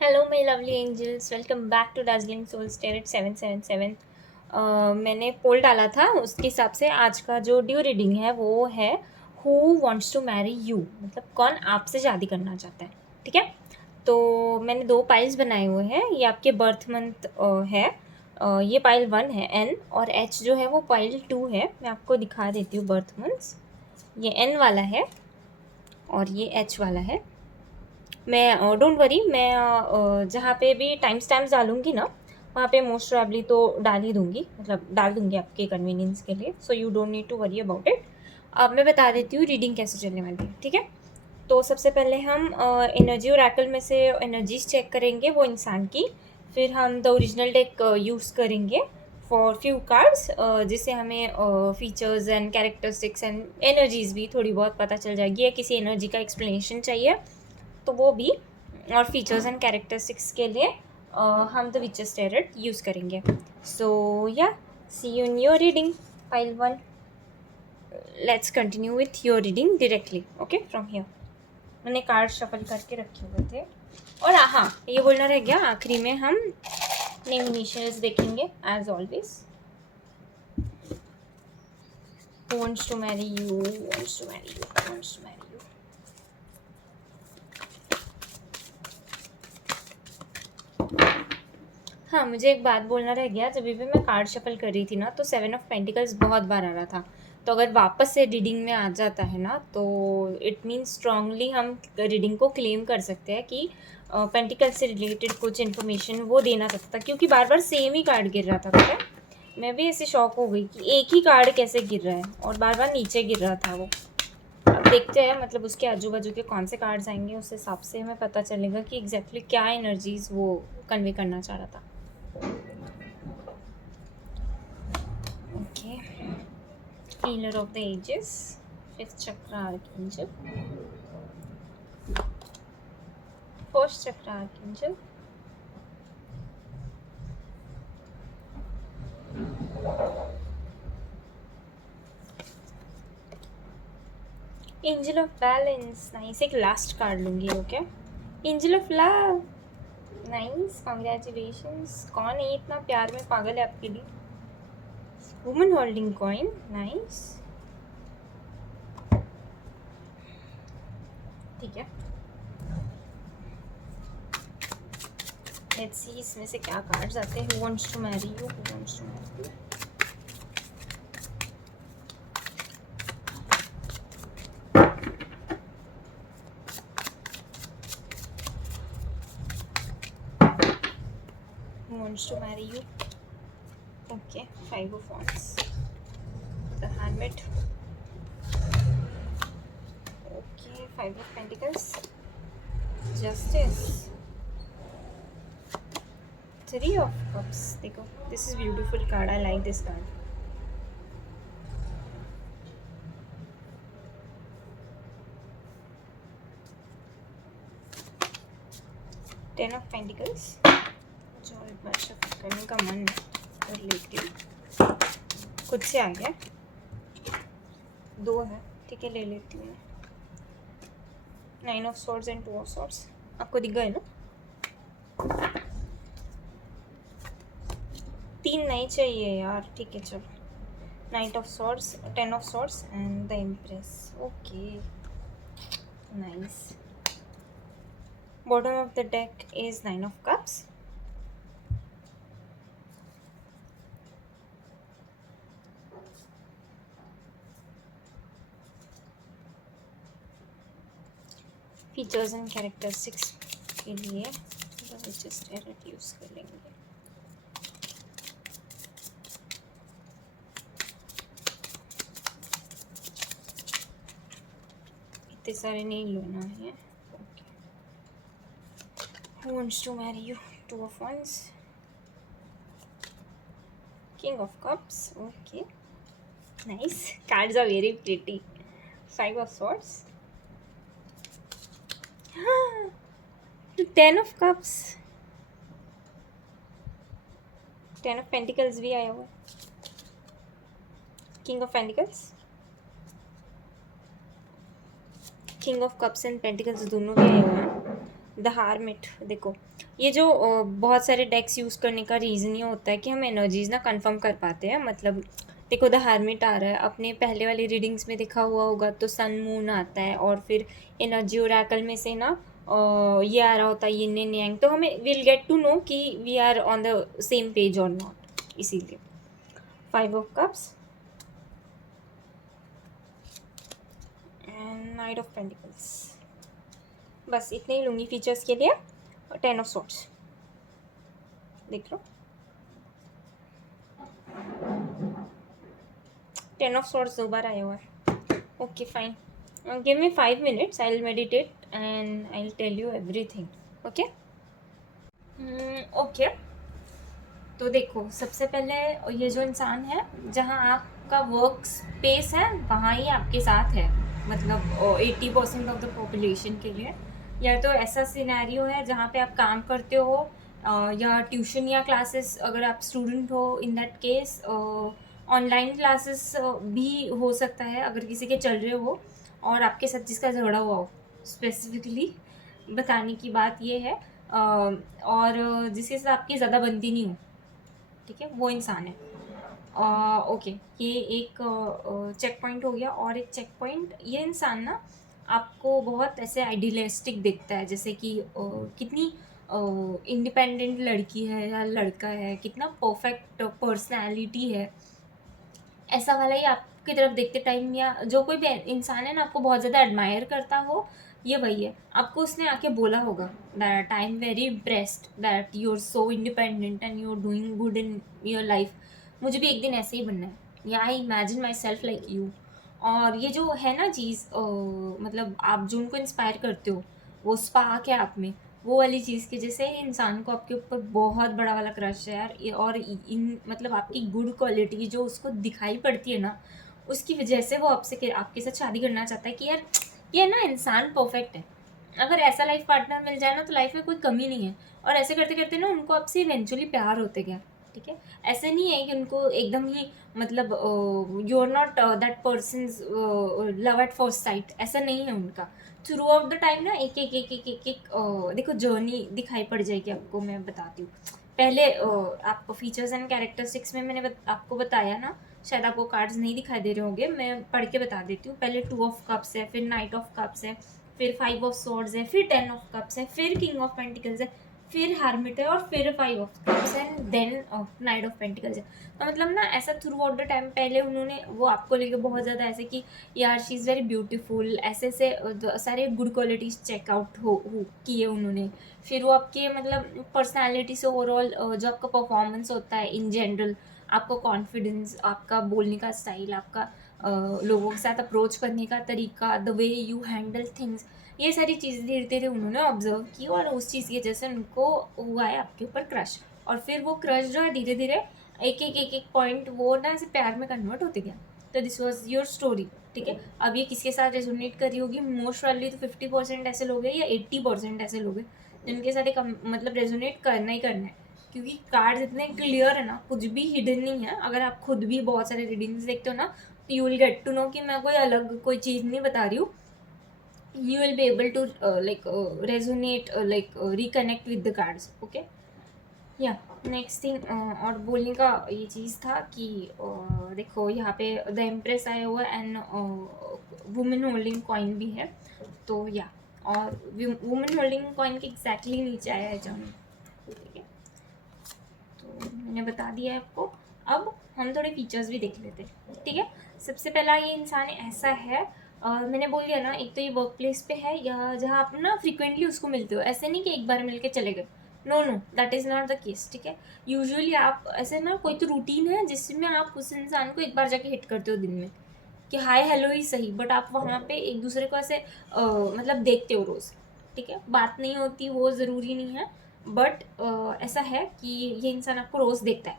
Hello my lovely angels, welcome back to Darjeeling soul state 777। मैंने पोल डाला था, उसके हिसाब से आज का जो ड्यू रीडिंग है वो है who wants to marry you, मतलब कौन आपसे शादी करना चाहता है। ठीक है, तो मैंने दो पाइल्स बनाए हुए हैं। ये आपके बर्थ मंथ है। ये पाइल 1 है एन, और एच जो है वो पाइल 2 है। मैं आपको दिखा देती हूँ बर्थ मंथ्स। ये एन वाला है और ये एच वाला है। मैं डोंट वरी, मैं जहाँ पे भी टाइम स्टैम्प्स डालूँगी ना, वहाँ पे मोस्ट प्रोबेबली तो डाल ही दूँगी, मतलब डाल दूँगी आपके कन्वीनियंस के लिए। So you don't need to worry about it. अब मैं बता देती हूँ रीडिंग कैसे चलने वाली है। ठीक है, तो सबसे पहले हम एनर्जी ओरेकल में से एनर्जीज चेक करेंगे वो इंसान की। फिर हम द ओरिजिनल डेक यूज़ करेंगे फॉर फ्यू कार्ड्स, जिससे हमें features and characteristics and energies भी थोड़ी बहुत पता चल जाएगी, या किसी एनर्जी का एक्सप्लेनेशन चाहिए तो वो भी। और फीचर्स एंड कैरेक्टरिस्टिक्स के लिए हम द विचेस टैरेट यूज़ करेंगे। सो या, see you in your reading pile 1। Let's continue with your reading directly, okay, from here. मैंने कार्ड शफल करके रखे हुए थे। और हाँ, ये बोलना रह गया, आखिरी में हम नेम इनिशियल्स देखेंगे as always. Who wants to marry you? Who wants to marry you? Who wants to marry you? हाँ, मुझे एक बात बोलना रह गया। जब भी मैं कार्ड शफल कर रही थी ना, तो 7 ऑफ पेंटिकल्स बहुत बार आ रहा था। तो अगर वापस से रीडिंग में आ जाता है ना, तो इट मीन्स स्ट्रांगली हम रीडिंग को क्लेम कर सकते हैं कि पेंटिकल से रिलेटेड कुछ इन्फॉर्मेशन वो देना चाहता था, क्योंकि बार बार सेम ही कार्ड गिर रहा था। पता है, मैं भी ऐसे शॉक हो गई कि एक ही कार्ड कैसे गिर रहा है, और बार बार नीचे गिर रहा था वो। अब देखते हैं, मतलब उसके आजू बाजू के कौन से कार्ड्स आएंगे, उस हिसाब से हमें पता चलेगा कि एग्जैक्टली क्या एनर्जीज वो कन्वे करना चाह रहा था। Okay, Healer of the Ages, 5th Chakra Archangel, 1st Chakra Archangel, Angel of Balance, nice। एक लास्ट कार्ड लूँगी, okay. Angel of Love, nice, congratulations. कौन है इतना प्यार में पागल है आपके लिए? Woman holding coin, nice. ठीक है, लेट्स सी इसमें से क्या कार्ड्स आते हैं। Who wants to marry you, who wants to marry you. Who wants to marry you? Okay, 5 of Wands, the Hermit. Okay, 5 of Pentacles, Justice, 3 of Cups. देखो, this is beautiful card. I like this card. Ten of Pentacles. जो एक बार shuffle करने का मन कर लेती हूँ, खुद से आ गया। 2 है, ठीक है, ले लेती हूँ मैं। 9 of Swords and 2 of Swords। आपको दिख गए ना? 3 नहीं चाहिए यार, ठीक है चलो। Knight of Swords, 10 of Swords and the Empress. Okay, nice. Bottom of the deck is 9 of Cups. Features and characteristics के लिए विचेस टैरेट यूज़ कर लेंगे। इतने सारे नहीं लेना है। Who wants to marry you? 2 of Wands, King of Cups. Okay, nice. Cards are very pretty. 5 of Swords, 10 of Cups, 10 of Pentacles भी आया हुआ, King of Pentacles, King of Cups and Pentacles दोनों भी आए हुए हैं। द हारमिट। देखो ये जो बहुत सारे डेक्स यूज़ करने का रीज़न ये होता है कि हम एनर्जीज ना कंफर्म कर पाते हैं। मतलब देखो द हारमिट आ रहा है, अपने पहले वाली रीडिंग्स में देखा हुआ होगा तो सन मून आता है और फिर एनर्जी ओरेकल में से ना ये आ रहा होता है यिन एंड यांग, तो हमें विल गेट टू नो कि we are on the same page और नॉट, इसीलिए। 5 of Cups and knight of pentacles, बस इतने ही लूँगी फीचर्स के लिए। 10 of Swords देख लो, 10 of Swords 2 बार आया हुआ है। Okay fine, give me 5 minutes, I will meditate and I will tell you everything. Okay okay. तो देखो सबसे पहले ये जो इंसान है, जहाँ आपका वर्क स्पेस है वहाँ ही आपके साथ है, मतलब 80% ऑफ द पॉपुलेशन के लिए। या तो ऐसा सिनेरियो है जहाँ पे आप काम करते हो, या ट्यूशन या क्लासेस, अगर आप स्टूडेंट हो in that case online classes भी हो सकता है अगर किसी के चल रहे हो और आपके साथ जिसका झगड़ा हुआ हो। स्पेसिफिकली बताने की बात ये है, और जिसके साथ आपकी ज़्यादा बनती नहीं हो, ठीक है, वो इंसान है। ओके, ये एक चेक पॉइंट हो गया। और एक चेक पॉइंट, ये इंसान ना आपको बहुत ऐसे आइडियलिस्टिक दिखता है, जैसे कि कितनी इंडिपेंडेंट लड़की है या लड़का है, कितना परफेक्ट पर्सनैलिटी है, ऐसा वाला ही आपकी तरफ देखते टाइम, या जो कोई भी इंसान है ना आपको बहुत ज़्यादा एडमायर करता हो, ये वही है। आपको उसने आके बोला होगा that I am very impressed that you are so independent and you are doing good in your life, मुझे भी एक दिन ऐसे ही बनना है, या I imagine myself like you. और ये जो है ना चीज़, मतलब आप जो उनको इंस्पायर करते हो, वो स्पार्क है आप में, वो वाली चीज़ की, जैसे इंसान को आपके ऊपर बहुत बड़ा वाला क्रश है यार, और इन मतलब आपकी गुड क्वालिटी जो उसको दिखाई पड़ती है ना, उसकी वजह से वो आपके साथ शादी करना चाहता है कि यार ये ना इंसान परफेक्ट है। अगर ऐसा लाइफ पार्टनर मिल जाए ना तो लाइफ में कोई कमी नहीं है। और ऐसे करते करते ना उनको आपसे इवेंचुअली प्यार होते गया, ठीक है। ऐसे नहीं है कि उनको एकदम ही, मतलब you are not that person's love at first sight, ऐसा नहीं है उनका। थ्रू आउट द टाइम ना एक एक एक एक एक एक देखो जर्नी दिखाई पड़ जाएगी आपको, मैं बताती हूँ। पहले आप फीचर्स एंड कैरेक्टरिस्टिक्स में मैंने आपको बताया ना, शायद आपको कार्ड्स नहीं दिखाई दे रहे होंगे, मैं पढ़ के बता देती हूँ। पहले 2 of Cups है, फिर Knight of Cups है, फिर 5 of Swords है, फिर 10 of Cups है, फिर King of Pentacles है, फिर हार्मिट है, और फिर 5 of Cups and then knight of pentacles है। तो मतलब ना ऐसा थ्रू आउट द टाइम पहले उन्होंने वो आपको लेके बहुत ज़्यादा ऐसे कि यार शी इज़ वेरी ब्यूटीफुल, ऐसे से सारे गुड क्वालिटीज़ चेकआउट हो किए उन्होंने। फिर वो आपके मतलब पर्सनालिटी से ओवरऑल जो आपका परफॉर्मेंस होता है इन जनरल, आपका कॉन्फिडेंस, आपका बोलने का स्टाइल, आपका लोगों के साथ अप्रोच करने का तरीका, the way you handle things, ये सारी चीज़ें धीरे धीरे उन्होंने ऑब्जर्व की और उस चीज़ की वजह से उनको हुआ है आपके ऊपर क्रश। और फिर वो क्रश जो है धीरे धीरे एक एक पॉइंट वो ना ऐसे प्यार में कन्वर्ट होते गया। तो दिस वॉज योर स्टोरी, ठीक है। अब ये किसके साथ रेजोनेट कर रही होगी, मोस्ट वाली तो 50% ऐसे लोग हैं या 80% ऐसे लोग हैं जिनके साथ एक मतलब रेजोनेट करना ही करना है, क्योंकि कार्ड्स इतने क्लियर है ना, कुछ भी हिडन नहीं है। अगर आप खुद भी बहुत सारे रीडिंग्स देखते हो ना तो you will get to know कि मैं कोई अलग कोई चीज़ नहीं बता रही हूँ। you will be able to resonate, reconnect with the cards, okay। या नेक्स्ट थिंग, और बोलने का ये चीज़ था कि देखो यहाँ पे द एम्प्रेस आया हुआ एंड वुमेन होल्डिंग कॉइन भी है, तो या और वुमेन होल्डिंग कॉइन के एग्जैक्टली नीचे आया है जॉन, ठीक है। तो मैंने बता दिया है आपको। अब हम थोड़े फीचर्स भी देख लेते हैं, ठीक है। सबसे पहला ये इंसान ऐसा है, मैंने बोल दिया ना, एक तो ये वर्क प्लेस पे है या जहाँ आप ना फ्रिक्वेंटली उसको मिलते हो, ऐसे नहीं कि एक बार मिल के चले गए, no no, that is not the case, ठीक है। यूजुअली आप ऐसे ना कोई तो रूटीन है जिसमें आप उस इंसान को एक बार जाके हिट करते हो दिन में, कि हाय हेलो ही सही, बट आप वहाँ पे एक दूसरे को ऐसे मतलब देखते हो रोज़, ठीक है। बात नहीं होती वो ज़रूरी नहीं है, बट ऐसा है कि ये इंसान आपको रोज़ देखता है,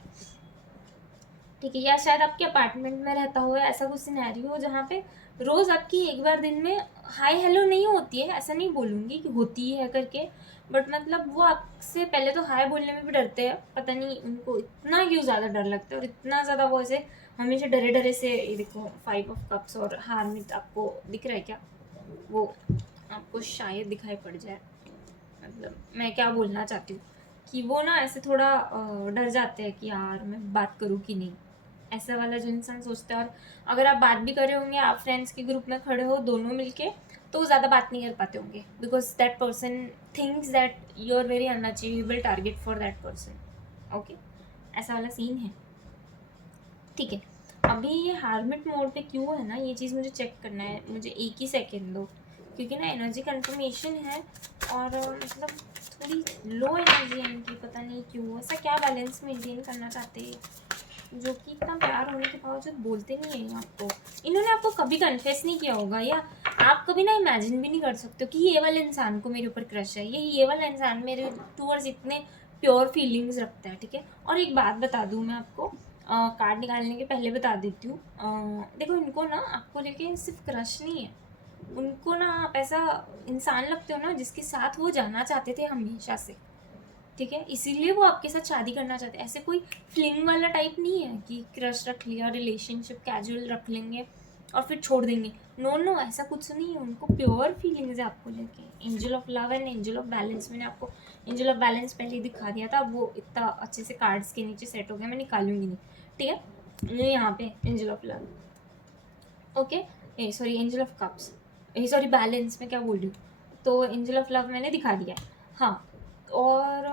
ठीक है। या शायद आपके अपार्टमेंट में रहता हो, या ऐसा कुछ सिनेरियो हो जहाँ पे रोज़ आपकी एक बार दिन में हाय हेलो नहीं होती है, ऐसा नहीं बोलूँगी कि होती है करके, बट मतलब वो आपसे पहले तो हाय बोलने में भी डरते हैं, पता नहीं उनको इतना क्यों ज़्यादा डर लगता है, और इतना ज़्यादा वो ऐसे हमेशा डरे डरे से। ये देखो 5 of Cups और हार्मिट आपको दिख रहा है क्या, वो आपको शायद दिखाई पड़ जाए, मतलब मैं क्या बोलना चाहती हूँ कि वो ना ऐसे थोड़ा डर जाते हैं कि यार मैं बात करूँ कि नहीं, ऐसा वाला जो इंसान सोचता है। और अगर आप बात भी कर रहे होंगे, आप फ्रेंड्स के ग्रुप में खड़े हो दोनों मिलके, तो ज़्यादा बात नहीं कर पाते होंगे, because that person thinks that you are very unachievable target for that person. Okay, ऐसा वाला सीन है। ठीक है, अभी ये हार्मिट मोड पे क्यों है ना, ये चीज़ मुझे चेक करना है, मुझे 1 ही सेकेंड दो, क्योंकि ना एनर्जी कन्फर्मेशन है और मतलब थोड़ी लो एनर्जी है इनकी, पता नहीं क्यों, ऐसा क्या बैलेंस मेंटेन करना चाहते हैं जो कि इतना प्यार होने के बावजूद बोलते नहीं हैं आपको। इन्होंने आपको कभी कन्फेस नहीं किया होगा, या आप कभी ना इमेजिन भी नहीं कर सकते हो कि ये वाले इंसान को मेरे ऊपर क्रश है, ये वाला इंसान मेरे टूवर्ड्स इतने प्योर फीलिंग्स रखता है। ठीक है, और एक बात बता दूँ मैं आपको, कार्ड निकालने के पहले बता देती हूँ, देखो इनको ना आपको लेके सिर्फ क्रश नहीं है, उनको ना आप ऐसा इंसान लगते हो ना जिसके साथ वो जाना चाहते थे हमेशा से। ठीक है, इसीलिए वो आपके साथ शादी करना चाहते हैं। ऐसे कोई फ्लिंग वाला टाइप नहीं है कि क्रश रख लिया, रिलेशनशिप कैजुअल रख लेंगे और फिर छोड़ देंगे। नो नो, ऐसा कुछ नहीं है, उनको प्योर फीलिंग्स है आपको लेके। Angel of love and angel of balance, मैंने आपको एंजल ऑफ बैलेंस पहले ही दिखा दिया था, वो इतना अच्छे से कार्ड्स के नीचे सेट हो गया, मैं निकालूंगी नहीं। ठीक है, ये यहाँ पे angel of love, okay, sorry angel of cups, sorry balance, मैं क्या बोल रही हूँ। तो एंजल ऑफ लव मैंने दिखा दिया है। हाँ, और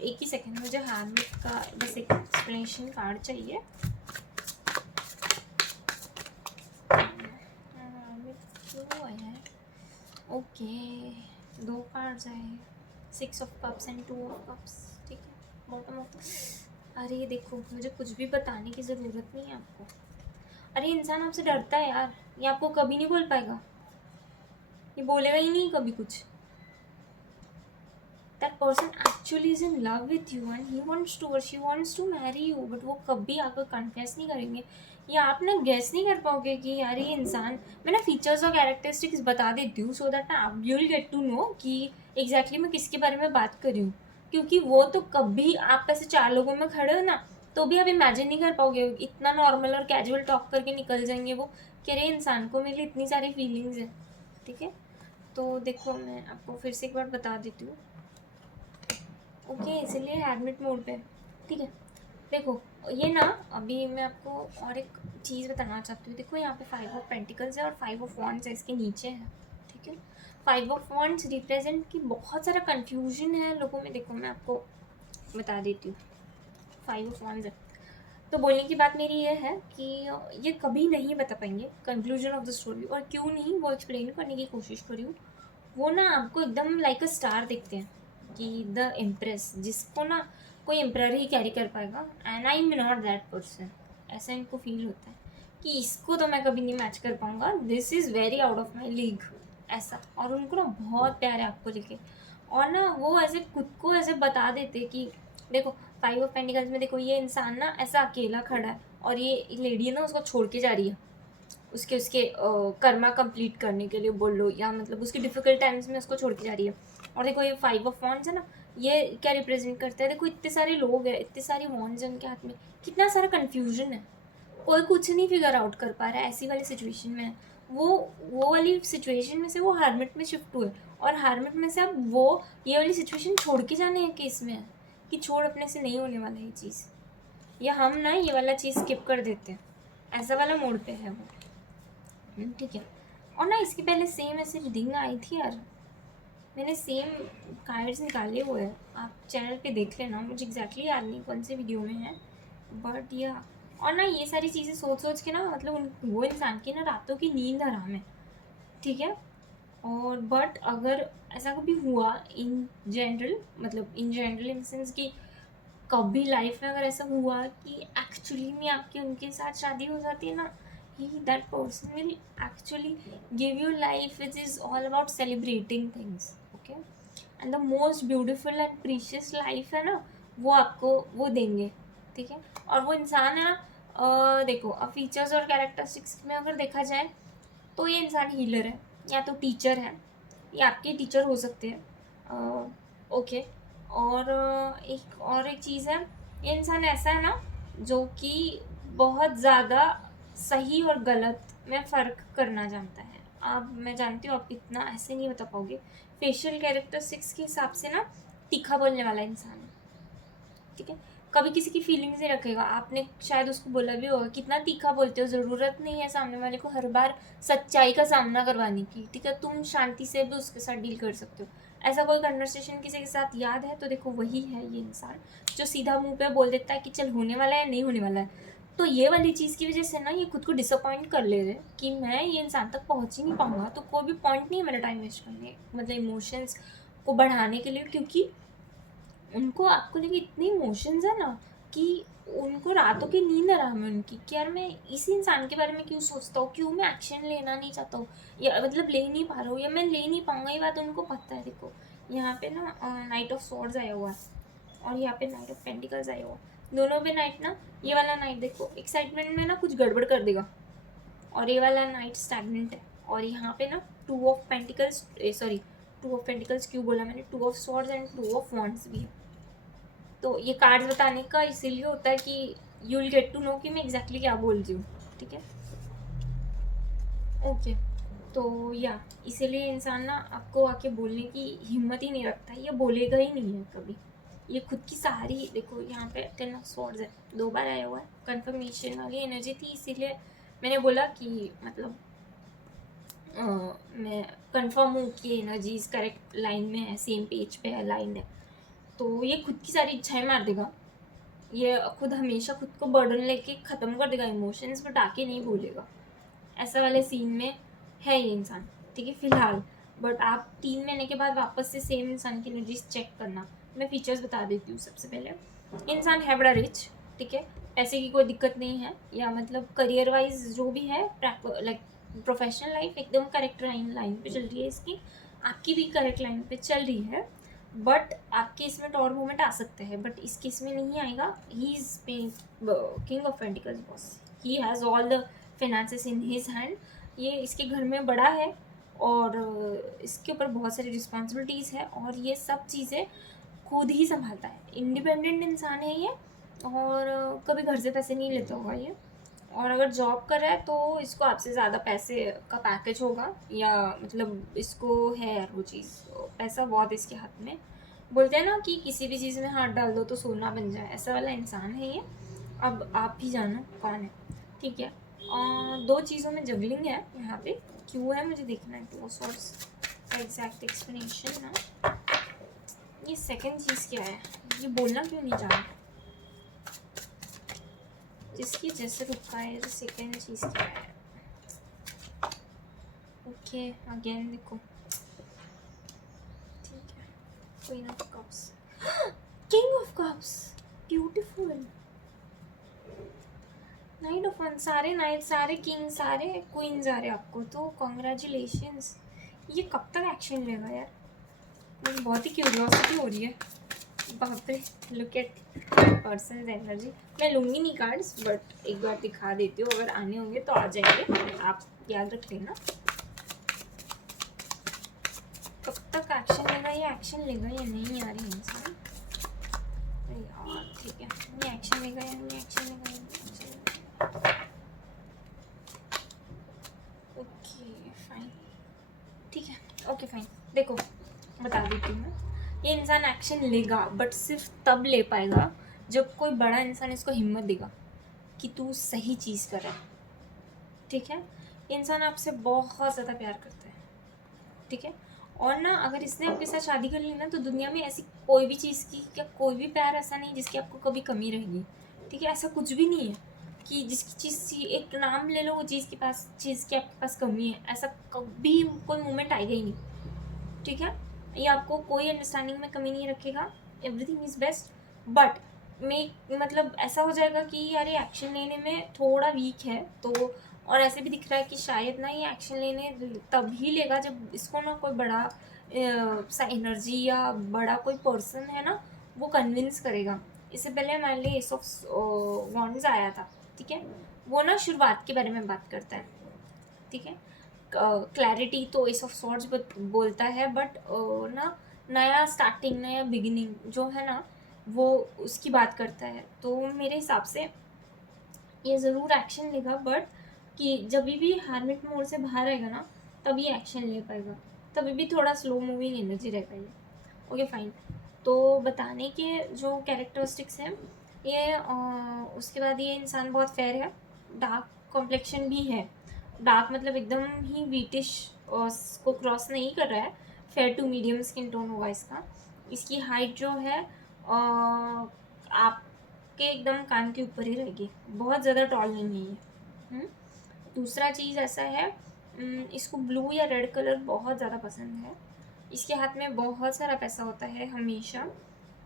1 ही सेकेंड, मुझे हार्मिट का बस एक एक्सप्लेनेशन कार्ड चाहिए। हार्मिट क्यों आया है? ओके, 2 कार्ड्स आए, 6 of cups and 2 of cups. ठीक है, बॉटम ऑफ, अरे ये देखो, मुझे कुछ भी बताने की ज़रूरत नहीं है आपको। अरे इंसान आपसे डरता है यार, ये आपको कभी नहीं बोल पाएगा, ये बोलेगा ही नहीं कभी कुछ। That person actually is in love with you and he wants to or she wants to marry you, but वो कभी आकर कन्फेस नहीं करेंगे, या आप ना गेस नहीं कर पाओगे कि यार ये इंसान, मैं ना फीचर्स और कैरेक्टरिस्टिक्स बता देती हूँ सो दैट ना आप you will get to know कि एग्जैक्टली मैं किसके बारे में बात कर रही हूँ। क्योंकि वो तो कभी, आप ऐसे 4 लोगों में खड़े हो ना, तो भी आप इमेजिन नहीं कर पाओगे, इतना नॉर्मल और कैजुअल टॉक करके निकल जाएंगे वो कि अरे इंसान को मेरे लिए इतनी सारी फीलिंग्स है। ठीक है, तो देखो मैं आपको फिर से एक बार बता देती हूँ। ओके, इसलिए एडमिट मोड पे। ठीक है, देखो ये ना, अभी मैं आपको और एक चीज़ बताना चाहती हूँ। देखो यहाँ पे 5 ऑफ पेंटिकल्स है और 5 ऑफ वॉन्ड्स है इसके नीचे है। ठीक है, 5 ऑफ वॉन्ड्स रिप्रेजेंट की बहुत सारा कन्फ्यूजन है लोगों में। देखो मैं आपको बता देती हूँ, 5 ऑफ वॉन्ड्स है, तो बोलने की बात मेरी ये है कि ये कभी नहीं बता पाएंगे कंक्लूजन ऑफ द स्टोरी, और क्यों नहीं वो एक्सप्लेन करने की कोशिश कर रही हूँ। वो ना आपको एकदम लाइक अ स्टार देखते हैं कि द इम्प्रेस, जिसको ना कोई एम्प्रर ही कैरी कर पाएगा, and I am not that person. ऐसा इनको फील होता है कि इसको तो मैं कभी नहीं मैच कर पाऊँगा, this is very out of my league, ऐसा। और उनको ना बहुत प्यार है आपको लेके, और ना वो ऐसे खुद को ऐसे बता देते कि देखो 5 ऑफ पेंटिकल्स में देखो, ये इंसान ना ऐसा अकेला खड़ा है और ये लेडी है ना उसको छोड़ के जा रही है, उसके उसके कर्मा कंप्लीट करने के लिए बोल लो, या मतलब उसकी डिफ़िकल्ट टाइम्स में उसको छोड़ के जा रही है। और देखो ये 5 ऑफ वॉन्ड्स है ना, ये क्या रिप्रेजेंट करता है, देखो इतने सारे लोग हैं, इतने सारी वॉन्ड्स हैं उनके हाथ में, कितना सारा कन्फ्यूजन है, कोई कुछ नहीं फिगर आउट कर पा रहा है, ऐसी वाली सिचुएशन में है। वो वाली सिचुएशन में से वो हार्मिट में शिफ्ट हुए, और हार्मिट में से अब वो ये वाली सिचुएशन छोड़ के जाने हैं केस में है कि छोड़ अपने से नहीं होने वाला ये चीज़, या हम ना ये वाला चीज़ स्किप कर देते हैं, ऐसा वाला मोड पे है वो। ठीक है, और ना इसके पहले सेम ऐसे रीडिंग आई थी यार, मैंने सेम कार्ड्स निकाले हुए हैं, आप चैनल पे देख लेना, मुझे एग्जैक्टली याद नहीं कौन से वीडियो में है, बट या और ना ये सारी चीज़ें सोच सोच के ना, मतलब वो इंसान की ना रातों की नींद हराम है। ठीक है, और बट अगर ऐसा कभी हुआ इन जनरल, मतलब इन जनरल इन सेंस कि कभी लाइफ में अगर ऐसा हुआ कि एक्चुअली में आपकी उनके साथ शादी हो जाती है ना, he that person will actually give you life which is all about celebrating things, okay, and the most beautiful and precious life है ना, वो आपको वो देंगे। ठीक है, और वो इंसान है ना, देखो अब फीचर्स और कैरेक्टरिस्टिक्स में अगर देखा जाए तो ये इंसान हीलर है, या तो टीचर है, या आपके टीचर हो सकते हैं। ओके, और एक चीज़ है, ये इंसान ऐसा है ना जो कि बहुत ज़्यादा सही और गलत में फ़र्क करना जानता है। अब मैं जानती हूँ आप इतना ऐसे नहीं बता पाओगे फेशियल कैरेक्टरिस्टिक्स के हिसाब से ना तीखा बोलने वाला इंसान है, ठीक है। कभी किसी की फीलिंग्स नहीं रखेगा। आपने शायद उसको बोला भी होगा कितना तीखा बोलते हो, ज़रूरत नहीं है सामने वाले को हर बार सच्चाई का सामना करवाने की, ठीक है। तुम शांति से भी उसके साथ डील कर सकते हो। ऐसा कोई कन्वर्सेशन किसी के साथ याद है तो देखो वही है ये इंसान जो सीधा मुंह पे बोल देता है कि चल होने वाला है, नहीं होने वाला है। तो ये वाली चीज़ की वजह से ना ये खुद को डिसअपॉइंट कर ले रहे कि मैं ये इंसान तक पहुँच ही नहीं पाऊंगा, तो कोई भी पॉइंट नहीं है मेरा टाइम वेस्ट करने, मतलब इमोशंस को बढ़ाने के लिए, क्योंकि उनको आपको लेके इतने इमोशंस है ना कि उनको रातों की नींद हराम है उनकी कि यार मैं इसी इंसान के बारे में क्यों सोचता हूँ, क्यों मैं एक्शन लेना नहीं चाहता हूँ, या मतलब ले नहीं पा रहा हूँ, या मैं ले नहीं पाऊंगा, ये बात उनको पता है। देखो यहाँ पे ना नाइट ऑफ स्वॉर्ड्स आया हुआ है और यहाँ पे नाइट ऑफ पेंटिकल्स आया हुआ है। दोनों पे नाइट ना, ये वाला नाइट देखो एक्साइटमेंट में ना कुछ गड़बड़ कर देगा, और ये वाला नाइट स्टैग्नेंट है। और यहाँ पे ना two of pentacles, sorry two of pentacles क्यों बोला मैंने, two of swords and two of wands भी है। तो ये कार्ड्स बताने का इसीलिए होता है कि you will get to know कि मैं एग्जैक्टली क्या बोल रही हूँ, ठीक है। ओके, तो या इसीलिए इंसान ना आपको आके बोलने की हिम्मत ही नहीं रखता, ये बोलेगा ही नहीं है कभी। ये खुद की सारी, देखो यहाँ पे 10 ऑफ स्वॉर्ड्स है, 2 बार आया हुआ है, कंफर्मेशन वाली एनर्जी थी, इसीलिए मैंने बोला कि मतलब मैं कंफर्म हूँ कि एनर्जीज करेक्ट लाइन में है, सेम पेज पे है, लाइन है। तो ये खुद की सारी इच्छाएं मार देगा, ये खुद हमेशा खुद को बर्डन लेके ख़त्म कर देगा, इमोशंस बटा के नहीं भूलेगा। ऐसा वाले सीन में है ये इंसान, ठीक है फिलहाल। बट आप 3 महीने के बाद वापस से सेम इंसान की एनर्जीज चेक करना। मैं फीचर्स बता देती हूँ। सबसे पहले इंसान है बड़ा रिच, ठीक है, पैसे की कोई दिक्कत नहीं है, या मतलब करियर वाइज जो भी है, लाइक प्रोफेशनल लाइफ एकदम करेक्ट लाइन पे चल रही है इसकी, आपकी भी करेक्ट लाइन पे चल रही है। बट आपके इसमें टॉर मोमेंट आ सकते हैं, बट इसके इसमें नहीं आएगा। He is king of pentacles boss, he has all the finances in his hand. ये इसके घर में बड़ा है और इसके ऊपर बहुत सारी रिस्पॉन्सिबिलिटीज़ है, और ये सब चीज़ें खुद ही संभालता है, इंडिपेंडेंट इंसान है ये। और कभी घर से पैसे नहीं लेता होगा ये, और अगर जॉब कर रहा है तो इसको आपसे ज़्यादा पैसे का पैकेज होगा, या मतलब इसको है यार वो चीज़, पैसा बहुत इसके हाथ में। बोलते हैं ना कि किसी भी चीज़ में हाथ डाल दो तो सोना बन जाए, ऐसा वाला इंसान है ये। अब आप ही जानो कौन है, ठीक है। 2 चीज़ों में जगलिंग है यहाँ पे, क्यों है मुझे देखना है, टू सोर्स का एग्जैक्ट एक्सप्लेनेशन ना। ये सेकंड चीज़ क्या है, ये बोलना क्यों नहीं चाह रहा, जिसकी जैसे रुका है, सेकंड चीज़ क्या है। ओके अगेन देखो, ठीक है, queen of cups, king of cups, beautiful, night of one, सारे नाइट, सारे किंग, सारे क्वींस आ रहे आपको, तो कॉन्ग्रेचुलेशंस। ये कब तक एक्शन लेगा यार, मुझे बहुत ही क्यूरियोसिटी हो रही है। बाप रे, लुक एट पर्सन एनर्जी। मैं लूँगी नहीं कार्ड्स, बट एक बार दिखा देती हूँ, अगर आने होंगे तो आ जाएंगे, आप याद रख लेना। कब तक एक्शन लेगा, ये एक्शन लेगा या नहीं यार ये इंसान, अरे यार ठीक है, ये एक्शन लेगा या नहीं एक्शन लेगा, ओके फाइन, ठीक है, ओके फाइन। देखो बता देती हूँ मैं, ये इंसान एक्शन लेगा बट सिर्फ तब ले पाएगा जब कोई बड़ा इंसान इसको हिम्मत देगा कि तू सही चीज़ कर रहा है, ठीक है। इंसान आपसे बहुत ज़्यादा प्यार करता है, ठीक है। और ना अगर इसने आपके साथ शादी कर ली ना, तो दुनिया में ऐसी कोई भी चीज़ की, क्या कोई भी प्यार ऐसा नहीं जिसकी आपको कभी कमी रहेगी, ठीक है। ऐसा कुछ भी नहीं है कि जिसकी चीज़, एक नाम ले लो वो चीज़ के पास, चीज़ की आपके पास कमी है, ऐसा कभी कोई मोमेंट आएगा ही नहीं, ठीक है। ये आपको कोई अंडरस्टैंडिंग में कमी नहीं रखेगा, एवरीथिंग इज़ बेस्ट। बट मैं मतलब ऐसा हो जाएगा कि यार ये एक्शन लेने में थोड़ा वीक है, तो और ऐसे भी दिख रहा है कि शायद ना ये एक्शन लेने तभी लेगा जब इसको ना कोई बड़ा सा एनर्जी या बड़ा कोई पर्सन है ना वो कन्विंस करेगा। इससे पहले हमारे लिए एस ऑफ वॉन्ड्स आया था, ठीक है, वो ना शुरुआत के बारे में बात करता है, ठीक है। क्लैरिटी तो एस ऑफ सॉर्ड्स बोलता है, बट ना नया स्टार्टिंग, नया बिगिनिंग जो है ना वो उसकी बात करता है। तो मेरे हिसाब से ये ज़रूर एक्शन लेगा, बट कि जब भी हार्मिट मोड से बाहर आएगा ना तब ये एक्शन ले पाएगा, तभी भी थोड़ा स्लो मूविंग एनर्जी रहता है। Okay fine. तो बताने के जो कैरेक्टरिस्टिक्स हैं ये उसके बाद ये इंसान बहुत फेयर है, डार्क कॉम्प्लेक्शन भी है। डार्क मतलब एकदम ही वीटिश को क्रॉस नहीं कर रहा है, fair to medium skin tone होगा इसका। इसकी हाइट जो है आपके एकदम कान के ऊपर ही रहेगी, बहुत ज़्यादा टॉल नहीं है ये। दूसरा चीज़ ऐसा है, इसको ब्लू या रेड कलर बहुत ज़्यादा पसंद है। इसके हाथ में बहुत सारा पैसा होता है हमेशा।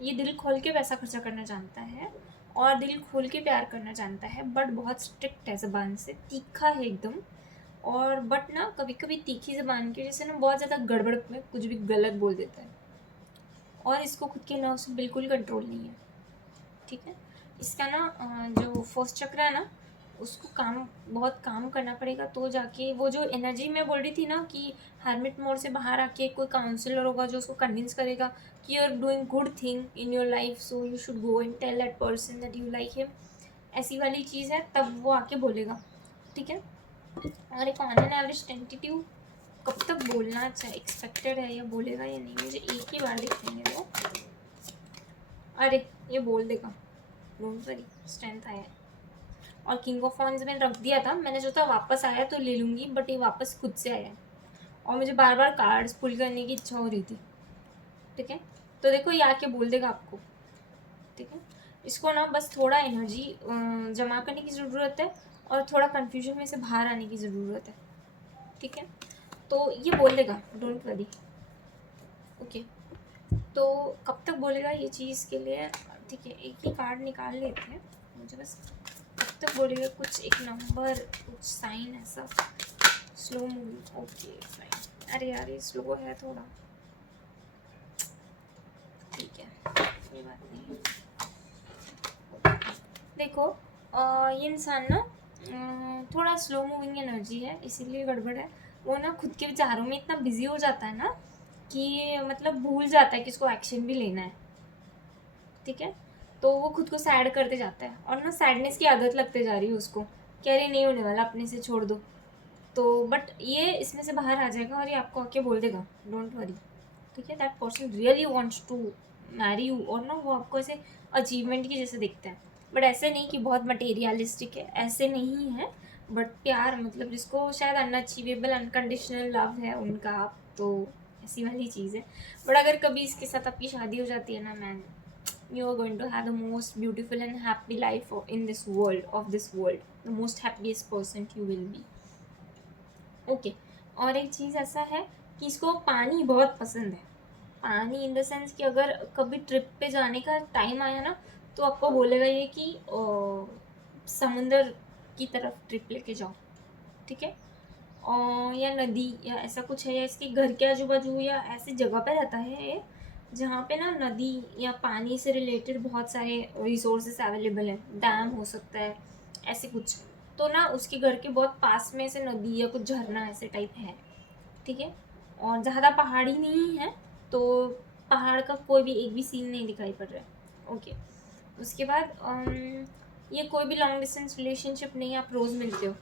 ये दिल खोल के पैसा खर्चा करना जानता है और दिल खोल के प्यार करना जानता है, बट बहुत स्ट्रिक्ट है ज़बान से, तीखा है एकदम। और बट ना कभी कभी तीखी ज़बान की वजह से ना बहुत ज़्यादा गड़बड़ में कुछ भी गलत बोल देता है, और इसको खुद के नर्व्स बिल्कुल कंट्रोल नहीं है। ठीक है। इसका ना जो फर्स्ट चक्र है ना, उसको बहुत काम करना पड़ेगा, तो जाके वो जो एनर्जी मैं बोल रही थी ना कि हर्मिट मोड से बाहर आके कोई काउंसलर होगा जो उसको कन्विंस करेगा कि you are doing good thing in your life, so you should go and tell that person that you like him, ऐसी वाली चीज़ है, तब वो आके बोलेगा। ठीक है। और एक ऑन एन एवरेज टेंटेटिव कब तक बोलना एक्सपेक्टेड है या बोलेगा या नहीं, मुझे एक ही बार दिखेंगे वो। अरे ये बोल देगा, डोंट वरी, स्ट्रेंथ आया है। और किंग ऑफ वॉन्ड्स मैंने रख दिया था, मैंने जो था वापस आया तो ले लूँगी, बट ये वापस खुद से आया है और मुझे बार बार कार्ड्स पुल करने की इच्छा हो रही थी। ठीक है। तो देखो ये आके बोल देगा आपको। ठीक है। इसको ना बस थोड़ा एनर्जी जमा करने की ज़रूरत है और थोड़ा कन्फ्यूजन में से बाहर आने की ज़रूरत है। ठीक है। तो ये बोल देगा, डोंट वरी। ओके। तो कब तक बोलेगा ये चीज़ के लिए, ठीक है, एक ही कार्ड निकाल लेते हैं, मुझे बस कब तक बोलेगा कुछ एक नंबर, कुछ साइन ऐसा। Slow moving, okay fine. अरे यार ये स्लो है थोड़ा, ठीक है कोई बात नहीं। देखो ये इंसान ना थोड़ा स्लो मूविंग एनर्जी है, इसीलिए गड़बड़ है। वो ना खुद के विचारों में इतना बिजी हो जाता है ना कि मतलब भूल जाता है कि इसको एक्शन भी लेना है। ठीक है। तो वो खुद को सैड करते जाता है और ना सैडनेस की आदत लगते जा रही है उसको, कह रही नहीं होने वाला, अपने से छोड़ दो। तो बट ये इसमें से बाहर आ जाएगा और ये आपको आके बोल देगा, डोंट वरी। ठीक है। That person really wants to marry you, और ना वो आपको ऐसे अचीवमेंट की जैसे देखते हैं, बट ऐसे नहीं कि बहुत मटेरियलिस्टिक है, ऐसे नहीं है। बट प्यार मतलब जिसको शायद अनअचीवेबल अनकंडीशनल लव है उनका, आप तो ऐसी वाली चीज़ है। बट अगर कभी इसके साथ आपकी शादी हो जाती है ना man, you are going to have the most beautiful and happy life in this world, the most happiest person you will be. Okay. और एक चीज़ ऐसा है कि इसको पानी बहुत पसंद है। पानी इन द सेंस कि अगर कभी ट्रिप पे जाने का टाइम आया ना, तो आपको बोलेगा ये कि समुंदर की तरफ ट्रिप लेके जाओ। ठीक है। और या नदी या ऐसा कुछ है, या इसके घर के आजू बाजू या ऐसी जगह पे रहता है ये जहाँ पे ना नदी या पानी से रिलेटेड बहुत सारे रिसोर्सेस अवेलेबल हैं, डैम हो सकता है ऐसे कुछ। तो ना उसके घर के बहुत पास में से नदी या कुछ झरना ऐसे टाइप है। ठीक है। और ज़्यादा पहाड़ी नहीं है, तो पहाड़ का कोई भी एक भी सीन नहीं दिखाई पड़ रहा है। ओके। उसके बाद ये कोई भी लॉन्ग डिस्टेंस रिलेशनशिप नहीं, आप रोज़ मिलते हो।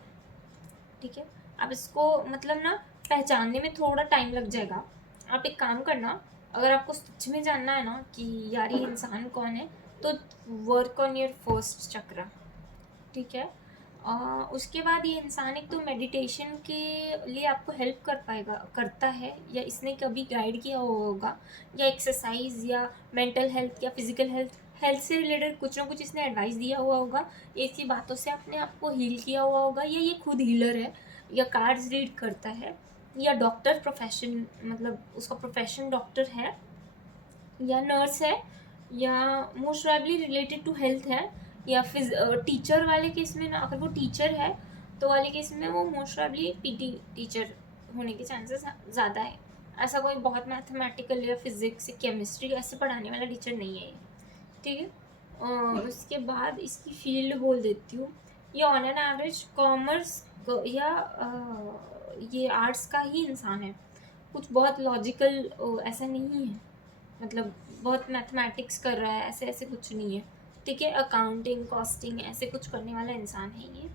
ठीक है। आप इसको मतलब ना पहचानने में थोड़ा टाइम लग जाएगा। आप एक काम करना, अगर आपको सच में जानना है ना कि यार ये इंसान कौन है, तो वर्क ऑन योर फर्स्ट चक्र। ठीक है। उसके बाद ये इंसान एक तो मेडिटेशन के लिए आपको हेल्प कर पाएगा, करता है, या इसने कभी गाइड किया होगा, या एक्सरसाइज या मेंटल हेल्थ या फिजिकल हेल्थ से रिलेटेड कुछ ना कुछ इसने एडवाइस दिया हुआ होगा। ऐसी बातों से अपने आप को हील किया हुआ होगा, या ये खुद हीलर है, या कार्ड्स रीड करता है, या डॉक्टर प्रोफेशन, मतलब उसका प्रोफेशन डॉक्टर है या नर्स है, या most probably related to health है, या फिर टीचर वाले केस में ना, अगर वो टीचर है तो वाले केस में वो मोस्ट प्रोबेबली पीटी टीचर होने के चांसेस ज़्यादा है। ऐसा कोई बहुत मैथमेटिकल या फिजिक्स या केमिस्ट्री ऐसे पढ़ाने वाला टीचर नहीं है ये। ठीक है। उसके बाद इसकी फील्ड बोल देती हूँ, ये ऑन एन एवरेज कॉमर्स या ये आर्ट्स का ही इंसान है। कुछ बहुत लॉजिकल ऐसा नहीं है, मतलब बहुत मैथमेटिक्स कर रहा है ऐसे ऐसे कुछ नहीं है। ठीक है। अकाउंटिंग कॉस्टिंग ऐसे कुछ करने वाला इंसान है ये।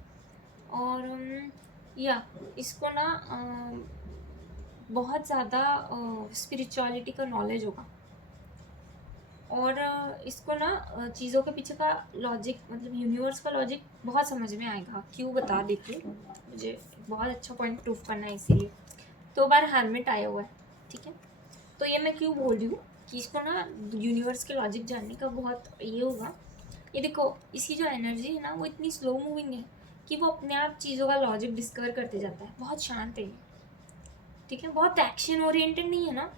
और या इसको ना बहुत ज़्यादा स्पिरिचुअलिटी का नॉलेज होगा, और इसको ना चीज़ों के पीछे का लॉजिक, मतलब यूनिवर्स का लॉजिक बहुत समझ में आएगा। क्यों बता देती हूँ, मुझे बहुत अच्छा पॉइंट प्रूफ करना है इसीलिए। तो बार हार्मिट आया हुआ है, ठीक है। तो ये मैं क्यों बोल रही हूँ कि इसको ना यूनिवर्स के लॉजिक जानने का बहुत ये होगा। ये देखो, इसकी जो एनर्जी है ना वो इतनी स्लो मूविंग है कि वो अपने आप चीज़ों का लॉजिक डिस्कवर करते जाता है। बहुत शांत है ये, ठीक है। बहुत एक्शन ओरिएंटेड नहीं है ना,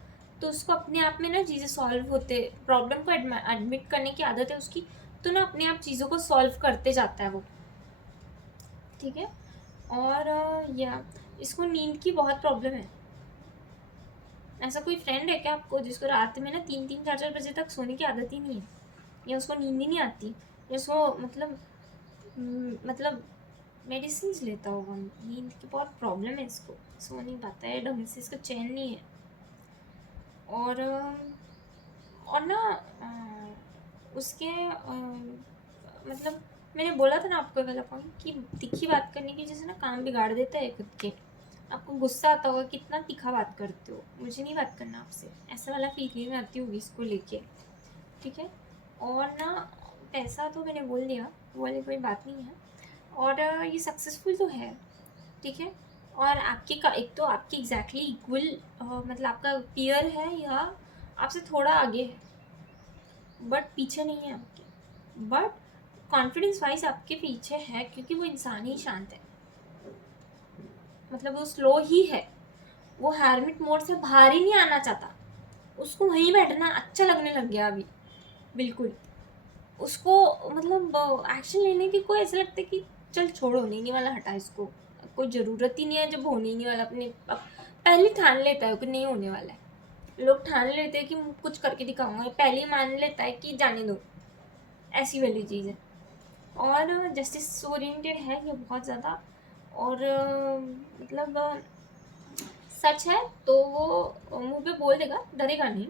तो उसको अपने आप में ना चीज़ें सॉल्व होते, प्रॉब्लम को एडमिट करने की आदत है उसकी, तो ना अपने आप चीज़ों को सॉल्व करते जाता है वो, ठीक है। और या इसको नींद की बहुत प्रॉब्लम है। ऐसा कोई फ्रेंड है क्या आपको जिसको रात में ना 3-3 4-4 बजे तक सोने की आदत ही नहीं है, या उसको नींद ही नहीं आती, या उसको मतलब मेडिसिन लेता होगा, नींद की बहुत प्रॉब्लम है इसको, सो नहीं पाता है ढंग से, इसका चैन नहीं है। और ना उसके मतलब मैंने बोला था ना आपको वाला पॉइंट कि तीखी बात करने की वजह से ना काम बिगाड़ देता है खुद के। आपको गुस्सा आता होगा, कितना तीखा बात करते हो, मुझे नहीं बात करना आपसे, ऐसा वाला फीलिंग आती होगी इसको लेके, ठीक है। और ना पैसा तो मैंने बोल दिया, वो वाली कोई बात नहीं है। और ये सक्सेसफुल तो है, ठीक है। और आपके का एक तो आपकी एग्जैक्टली इक्वल, मतलब आपका पीयर है या आपसे थोड़ा आगे है, बट पीछे नहीं है आपके, बट कॉन्फिडेंस वाइज आपके पीछे है, क्योंकि वो इंसान ही शांत है, मतलब वो स्लो ही है, वो हैरमिट मोड से बाहर ही नहीं आना चाहता, उसको वहीं बैठना अच्छा लगने लग गया अभी, बिल्कुल। उसको मतलब एक्शन लेने की कोई ऐसा लगता है कि चल छोड़ो, होने नहीं वाला, हटा इसको, कोई ज़रूरत ही नहीं है, जब होने ही नहीं वाला अपने पहले ठान लेता है कि नहीं होने वाला है। लोग ठान लेते हैं कि कुछ करके दिखाऊंगा, पहले ही मान लेता है कि जाने दो, ऐसी वाली चीज़ है। और जस्टिस ओरिएंटेड है ये बहुत ज़्यादा, और मतलब सच है तो वो मुंह पे बोल देगा, डरेगा नहीं।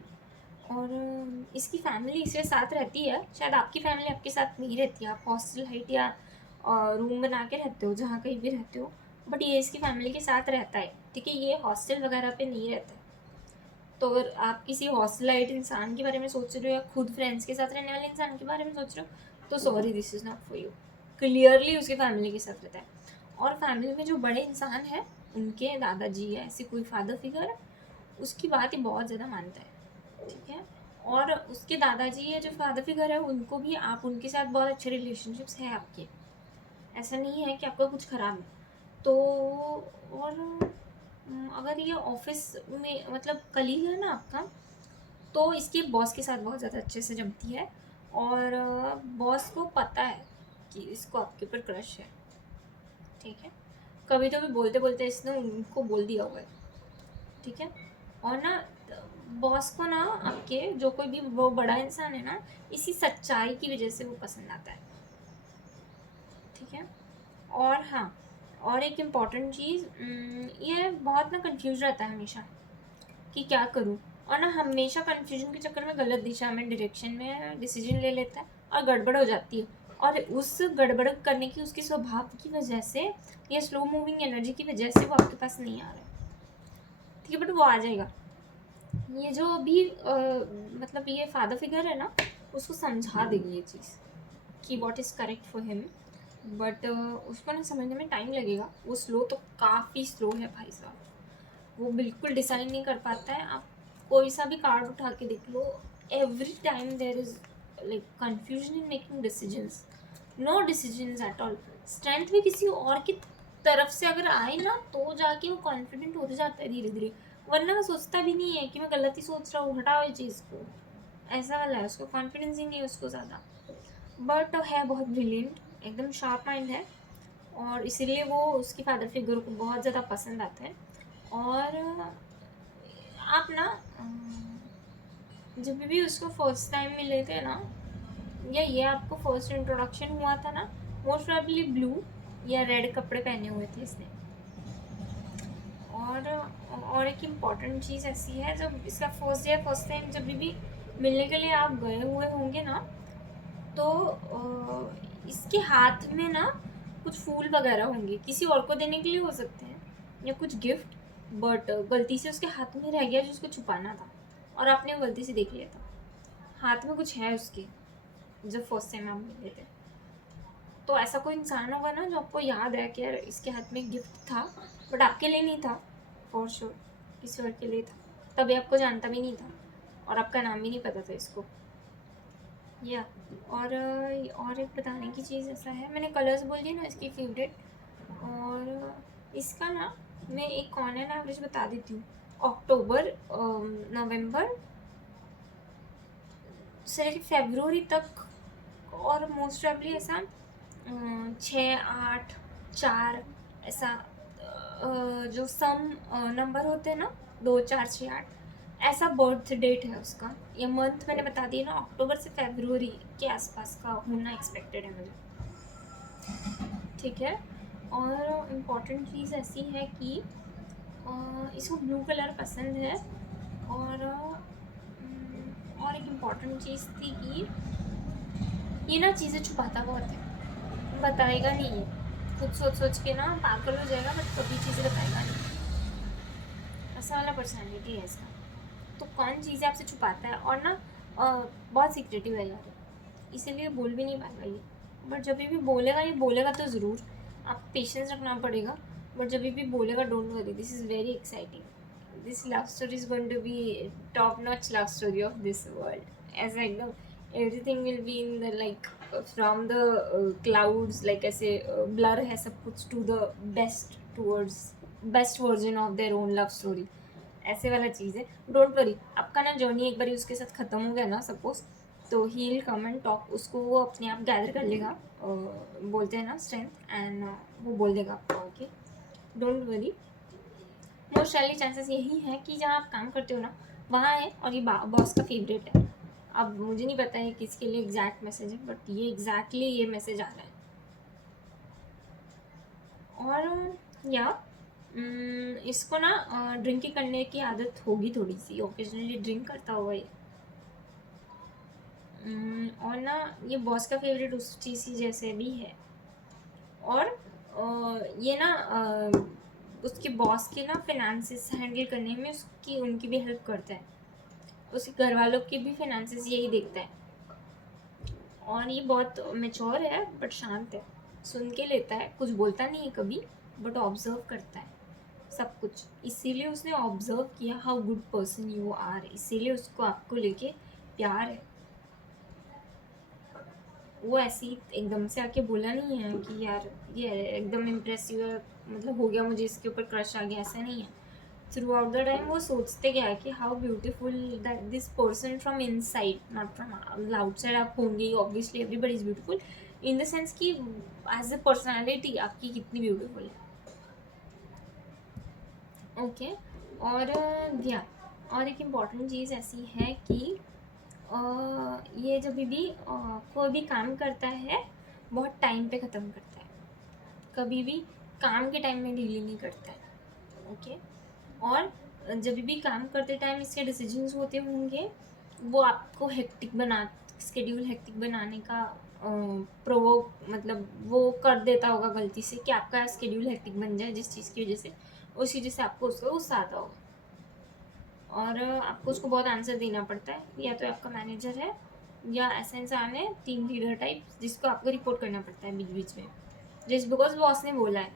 और इसकी फैमिली इसके साथ रहती है, शायद आपकी फैमिली आपके साथ नहीं रहती, आप हॉस्टल हाइट या रूम बना के रहते हो, जहाँ कहीं भी रहते हो, बट ये इसकी फैमिली के साथ रहता है, ठीक है। ये हॉस्टल वगैरह पे नहीं रहता है। तो अगर आप किसी हॉस्टलाइट इंसान के बारे में सोच रहे हो, या खुद फ्रेंड्स के साथ रहने वाले इंसान के बारे में सोच रहे हो, तो sorry, this is not for you. Clearly उसकी फैमिली के साथ रहता है। और फैमिली में जो बड़े इंसान हैं, उनके दादाजी है, ऐसे कोई फादर फिगर, उसकी बात ही बहुत ज़्यादा मानता है, ठीक है। और उसके दादाजी या जो फादर फिगर है, उनको भी आप उनके साथ बहुत अच्छे रिलेशनशिप्स हैं आपके, ऐसा नहीं है कि आपका कुछ ख़राब है। तो और अगर ये ऑफिस में मतलब कलीग है ना आपका, तो इसके बॉस के साथ बहुत ज़्यादा अच्छे से जमती है, और बॉस को पता है कि इसको आपके ऊपर क्रश है, ठीक है। कभी तो भी बोलते बोलते इसने उनको बोल दिया हुआ है, ठीक है। और ना बॉस को ना आपके जो कोई भी वो बड़ा इंसान है ना, इसी सच्चाई की वजह से वो पसंद आता है, ठीक है। और हाँ, और एक इम्पॉर्टेंट चीज़, ये बहुत ना कंफ्यूज रहता है हमेशा कि क्या करूँ, और ना हमेशा कन्फ्यूजन के चक्कर में गलत दिशा में, डायरेक्शन में डिसीजन ले लेता है और गड़बड़ हो जाती है। और उस गड़बड़ करने की उसके स्वभाव की वजह से, या स्लो मूविंग एनर्जी की वजह से वो आपके पास नहीं आ रहा है, ठीक है। बट वो आ जाएगा। ये जो भी मतलब ये फादर फिगर है ना, उसको समझा देगी ये चीज़ कि what is correct for him, but उसको ना समझने में टाइम लगेगा। वो स्लो तो काफ़ी स्लो है भाई साहब, वो बिल्कुल डिसाइड नहीं कर पाता है। आप कोई सा भी कार्ड उठा के देख लो, every time there is like confusion in making decisions, no decisions at all. Strength भी किसी और की तरफ से अगर आए ना, तो जाके वो कॉन्फिडेंट हो जाता है धीरे धीरे, वरना वो सोचता भी नहीं है कि मैं गलत ही सोच रहा हूँ, हटाओ ये चीज़ को, ऐसा वाला है। उसको कॉन्फिडेंस ही नहीं है उसको ज़्यादा, बट है बहुत ब्रिलियंट, एकदम शार्प माइंड है, और इसीलिए वो उसकी फादर फिगर को बहुत ज़्यादा पसंद आता है। और आप ना जब भी उसको फर्स्ट टाइम मिले थे ना, या ये आपको फर्स्ट इंट्रोडक्शन हुआ था ना, मोस्ट प्रॉब्ली ब्लू या रेड कपड़े पहने हुए थे इसने। और एक इम्पॉर्टेंट चीज़ ऐसी है, जब इसका फर्स्ट टाइम जब भी मिलने के लिए आप गए हुए होंगे ना, तो इसके हाथ में ना कुछ फूल वगैरह होंगे, किसी और को देने के लिए हो सकते हैं, या कुछ गिफ्ट, बट गलती से उसके हाथ में रह गया जो उसको छुपाना था, और आपने गलती से देख लिया था। हाथ में कुछ है उसके, जब फर्स्ट टाइम आप मिले थे। तो ऐसा कोई इंसान होगा ना जो आपको याद है कि यार इसके हाथ में गिफ्ट था, बट आपके लिए नहीं था, फॉर श्योर किसी और के लिए था। तभी आपको जानता भी नहीं था और आपका नाम भी नहीं पता था इसको। या और एक बताने की चीज़ ऐसा है, मैंने कलर्स बोल दिए ना इसकी फेवरेट। और इसका ना मैं एक ऑन एन एवरेज बता देती हूँ। अक्टूबर, नवंबर से लेकर फरवरी तक, और मोस्ट प्रॉब्ली ऐसा 6, 8, 4 ऐसा, जो सम नंबर होते हैं ना, 2, 4, 6, 8, ऐसा बर्थ डेट है उसका। ये मंथ मैंने बता दिया ना, अक्टूबर से फरवरी के आसपास का होना एक्सपेक्टेड है मुझे, ठीक है। और इम्पॉर्टेंट चीज़ ऐसी है कि इसको ब्लू कलर पसंद है। और एक इम्पॉर्टेंट चीज़ थी कि ये ना चीज़ें छुपाता बहुत है, बताएगा नहीं है, खुद सोच सोच के ना पागल हो जाएगा, बट कभी चीज़ें बताएगा नहीं। ऐसा वाला पर्सनैलिटी है इसका। तो कौन चीज़ें आपसे छुपाता है, और ना बहुत सीक्रेटिव है यार, इसीलिए बोल भी नहीं पाएगा ये। बट जब भी बोलेगा, ये बोलेगा तो ज़रूर, आप पेशेंस रखना पड़ेगा। बट जब भी बोलेगा, don't worry, this is very exciting. This love story is going to be top notch love story of this world. ऐसा एकदम everything will be in the like from the clouds, like ऐसे blur है सब कुछ, to the best, towards best version of their own love story. ऐसे वाला चीज़ है। Don't worry, आपका ना जर्नी एक बार उसके साथ ख़त्म हो गया ना सपोज, तो ही विल कम एंड टॉक, उसको वो अपने आप गैदर कर लेगा, बोलते हैं ना स्ट्रेंथ, एंड वो बोल देगा आपको, okay, don't worry. Most rally chances यही है कि जहाँ आप काम करते हो ना वहाँ है, और ये बॉस का फेवरेट है। अब मुझे नहीं पता है किसके लिए एग्जैक्ट मैसेज है, बट ये एग्जैक्टली ये मैसेज आ रहा है। और या इसको ना ड्रिंकिंग करने की आदत होगी थोड़ी सी, ओकेजनली ड्रिंक करता होगा ये। और ना ये बॉस का फेवरेट उस चीज़ की जैसे भी है। और ये ना उसके बॉस के ना फिनेंसेस हैंडल करने में उसकी उनकी भी हेल्प करता है, उसके घर वालों की भी फिनेंसेस यही देखता है। और ये बहुत मेच्योर है बट शांत है, सुन के लेता है, कुछ बोलता नहीं है कभी, बट ऑब्जर्व करता है सब कुछ। इसीलिए उसने ऑब्जर्व किया how good person you are, इसीलिए उसको आपको लेके प्यार है। वो ऐसे ही एकदम से आके बोला नहीं है कि यार ये एकदम इम्प्रेसिव है, मतलब हो गया मुझे इसके ऊपर क्रश आ गया, ऐसा नहीं है। थ्रू आउट द टाइम वो सोचते गया है कि how beautiful that this person from inside, not from outside. आप होंगे ही obviously, everybody is beautiful in the sense कि एज ए पर्सनैलिटी आपकी कितनी ब्यूटीफुल है, ओके। और या और एक इम्पॉर्टेंट चीज़ ऐसी है कि ये जब भी कोई भी काम करता है बहुत टाइम पे ख़त्म करता है, कभी भी काम के टाइम में डील नहीं करता है, ओके। और जब भी काम करते टाइम इसके डिसीजंस होते होंगे, वो आपको हेक्टिक बना स्केड्यूल हेक्टिक बनाने का प्रोवोक, मतलब वो कर देता होगा गलती से कि आपका स्केड्यूल हेक्टिक बन जाए, जिस चीज़ की वजह से उस चीज़ से आपको उसका गुस्सा आता होगा। और आपको उसको बहुत आंसर देना पड़ता है, या तो आपका मैनेजर है या ऐसा इंसान है टीम लीडर टाइप, जिसको आपको रिपोर्ट करना पड़ता है बीच बीच में, जस्ट बिकॉज बॉस ने बोला है,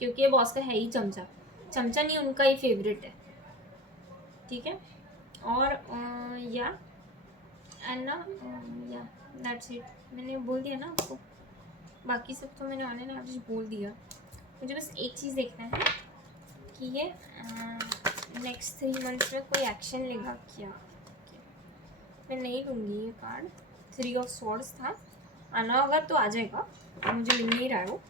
क्योंकि ये बॉस का है ही चमचा, चमचा नहीं उनका ही फेवरेट है, ठीक है। और या एंड ना या दैट्स इट, मैंने बोल दिया ना आपको, बाकी सब तो मैंने ऑनलाइन एवरेज बोल दिया। मुझे बस एक चीज़ देखना है कि ये नेक्स्ट 3 मंथ्स में कोई एक्शन लेगा क्या। मैं नहीं लूँगी ये कार्ड, 3 ऑफ स्वॉर्ड्स था, आना होगा तो आ जाएगा, मुझे मिल नहीं रहा है वो।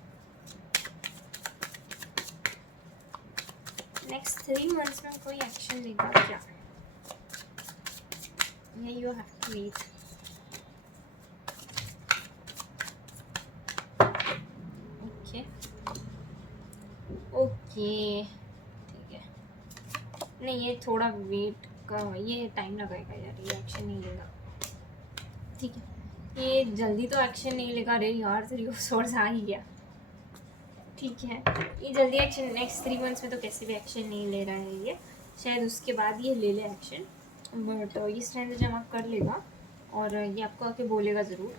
नेक्स्ट 3 मंथ्स में कोई एक्शन लेगा क्या, ये you have to wait. Okay okay, ठीक है। नहीं, ये थोड़ा वेट का, ये टाइम लगेगा यार, ये एक्शन नहीं लेगा, ठीक है। ये जल्दी तो एक्शन नहीं लेगा, अरे यार 3 ऑफ स्वॉर्ड्स आ ही गया, ठीक है, ये जल्दी एक्शन नेक्स्ट 3 मंथ्स में तो कैसे भी एक्शन नहीं ले रहा है ये, शायद उसके बाद ये ले ले एक्शन, बट ये स्ट्रेंथ जमा कर लेगा और ये आपको आके बोलेगा ज़रूर।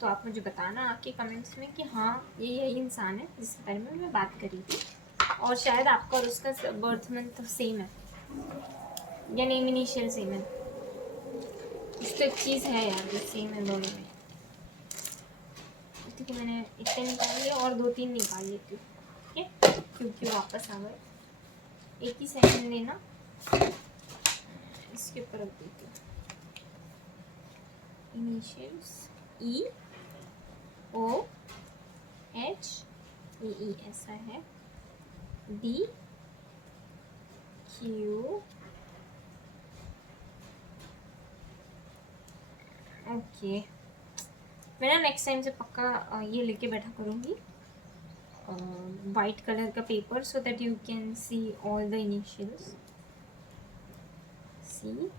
तो आप मुझे बताना आके कमेंट्स में कि हाँ ये यही इंसान है जिसके बारे में मैं बात करी थी, और शायद आपका और उसका बर्थ मंथ सेम है या नेम इनिशियल सेम है। इस तो एक चीज़ है यार जो सेम है दोनों में। ठीक है, मैंने इतने निकाल लिए और 2-3 निकाल लेती हूँ, ठीक है, क्योंकि वापस आ गए। एक ही सेकंड लेना, इसके ऊपर रख देती हूँ। इनिशियल्स EOHEE ऐसा है, DQ, ओके। मैं ना नेक्स्ट टाइम से पक्का ये लेके बैठा करूँगी वाइट कलर का paper, so that you can see all the initials, CFI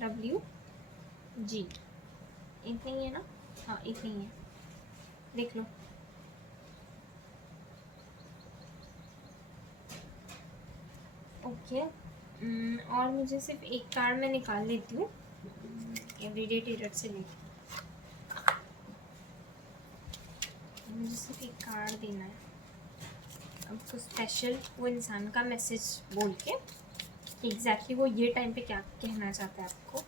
WG, इतना ही है ना? हाँ इतना ही है, देख लो। ओके, और मुझे सिर्फ एक कार्ड में निकाल लेती हूँ एवरीडे टेरर से लेके। मुझे सिर्फ एक कार्ड देना है आपको स्पेशल, वो इंसान का मैसेज बोल के एग्जैक्टली वो ये टाइम पे क्या कहना चाहता है आपको,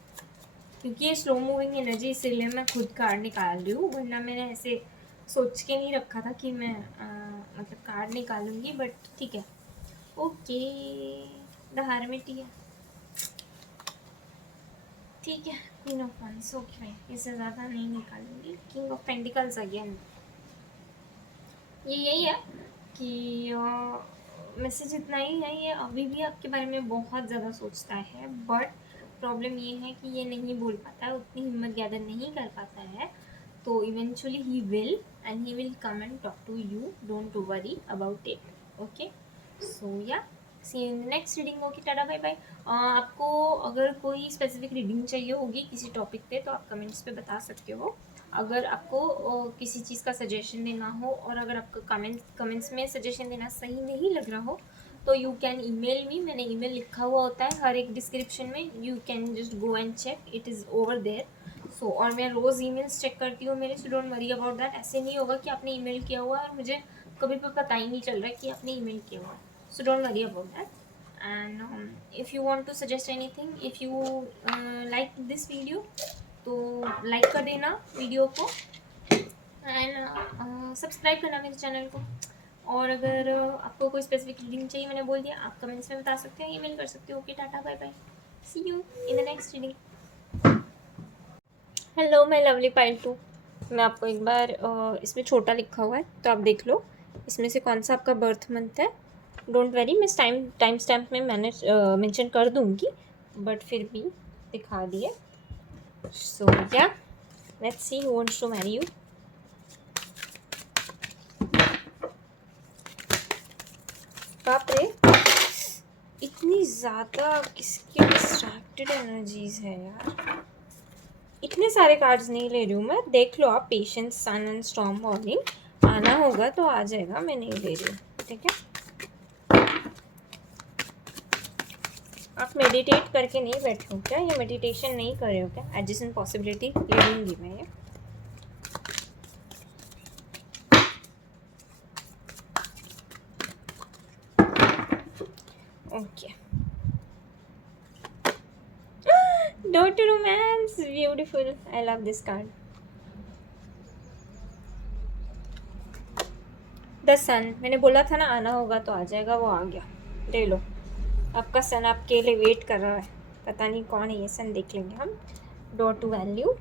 क्योंकि ये स्लो मूविंग एनर्जी इसीलिए मैं खुद कार्ड निकाल रही हूँ, वरना मैंने ऐसे सोच के नहीं रखा था कि मैं मतलब कार्ड निकालूंगी, बट ठीक है। ओके, द हर्मिट है, ठीक है। क्वीन ऑफ वंस, ओके, इससे ज़्यादा नहीं निकालूंगी। किंग ऑफ पेंटिकल्स अगेन, ये यही है कि मैसेज इतना ही है, ये अभी भी आपके बारे में बहुत ज़्यादा सोचता है, बट प्रॉब्लम ये है कि ये नहीं बोल पाता है, उतनी हिम्मत गैदर नहीं कर पाता है, तो eventually he will and he will come and talk to you, don't worry about it, okay. So या see you in the next reading. Okay, tata bye bye. आपको अगर कोई स्पेसिफिक रीडिंग चाहिए होगी किसी टॉपिक पे तो आप कमेंट्स पे बता सकते हो। अगर आपको किसी चीज़ का सजेशन देना हो, और अगर आपको कमेंट्स में सजेशन देना सही नहीं लग रहा हो, तो यू कैन ईमेल मी, मैंने ईमेल लिखा हुआ होता है हर एक डिस्क्रिप्शन में, you can just go and check, it is over there. So और मैं रोज़ ईमेल्स चेक करती हूँ मेरे, so don't worry about that. ऐसे नहीं होगा कि आपने ईमेल किया हुआ है और मुझे कभी पता ही नहीं चल रहा है कि आपने ईमेल किया हुआ है, so don't worry about that. And if you want to suggest anything, if you like this video तो लाइक कर देना वीडियो को, एंड सब्सक्राइब करना मेरे चैनल को। और अगर आपको कोई स्पेसिफिक रीडिंग चाहिए, मैंने बोल दिया, आप कमेंट्स में बता सकते हो, ईमेल कर सकते हो। Okay, tata bye bye, see you in the next reading. Hello my lovely pile 2, मैं आपको एक बार इसमें छोटा लिखा हुआ है तो आप देख लो इसमें से कौन सा आपका बर्थ मंथ है। डोंट वेरी, मैं टाइम स्टैम्प में मैंने मेंशन कर दूँगी, बट फिर भी दिखा दिए। सो या let's see who wants to marry you. बाप रे, इतनी ज़्यादा किसकी डिस्ट्रैक्टेड एनर्जीज है यार। इतने सारे कार्ड्स नहीं ले रही हूँ मैं, देख लो आप। Patience, sun and storm morning, आना होगा तो आ जाएगा, मैं नहीं ले रही हूँ, ठीक है। आप मेडिटेट करके नहीं बैठे हो क्या? ये मेडिटेशन नहीं कर रहे हो क्या? एडजस्टमेंट पॉसिबिलिटी ले लूँगी मैं ये। Okay, don't romance, beautiful, I love this card. The sun, मैंने बोला था ना आना होगा तो आ जाएगा, वो आ गया, ले लो। आपका सन आपके लिए वेट कर रहा है, पता नहीं कौन है ये सन, देख लेंगे हम। Door to value,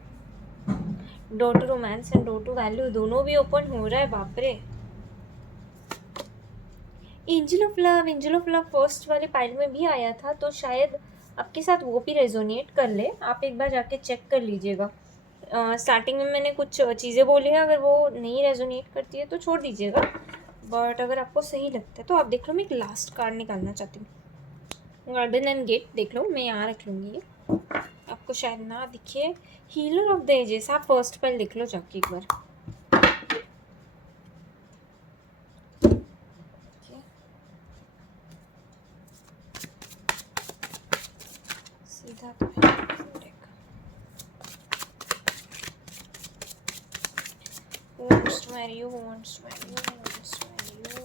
door to romance and door to value दोनों भी ओपन हो रहा है, बाप रे। Angel of love, angel of love first वाले पाइल में भी आया था, तो शायद आपके साथ वो भी रेजोनेट कर ले। आप एक बार जाके चेक कर लीजिएगा। स्टार्टिंग में मैंने कुछ चीज़ें बोली हैं, अगर वो नहीं रेजोनेट करती है तो छोड़ दीजिएगा, बट अगर आपको सही लगता है तो आप देख लो। मैं एक लास्ट कार्ड निकालना चाहती हूँ, गार्डन एंड गेट, देख लो, मैं यहाँ रख लूँगी ये। आपको शायद ना दिखे, हीलर ऑफ द एजेस। आप फर्स्ट पर लिख लो जाके एक बार। सीधा तो Who wants to marry you? Who wants to marry you? Who wants to marry you?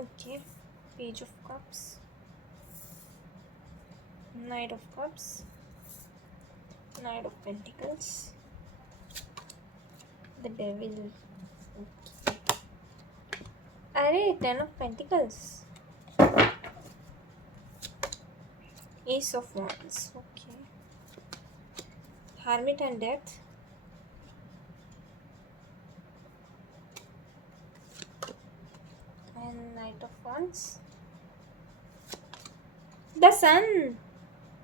Okay. Page of Cups. Knight of Cups. Knight of Pentacles. The Devil. Okay. अरे Ten of Pentacles. Ace of Wands. Okay. Hermit and Death. And Knight of Wands. The Sun.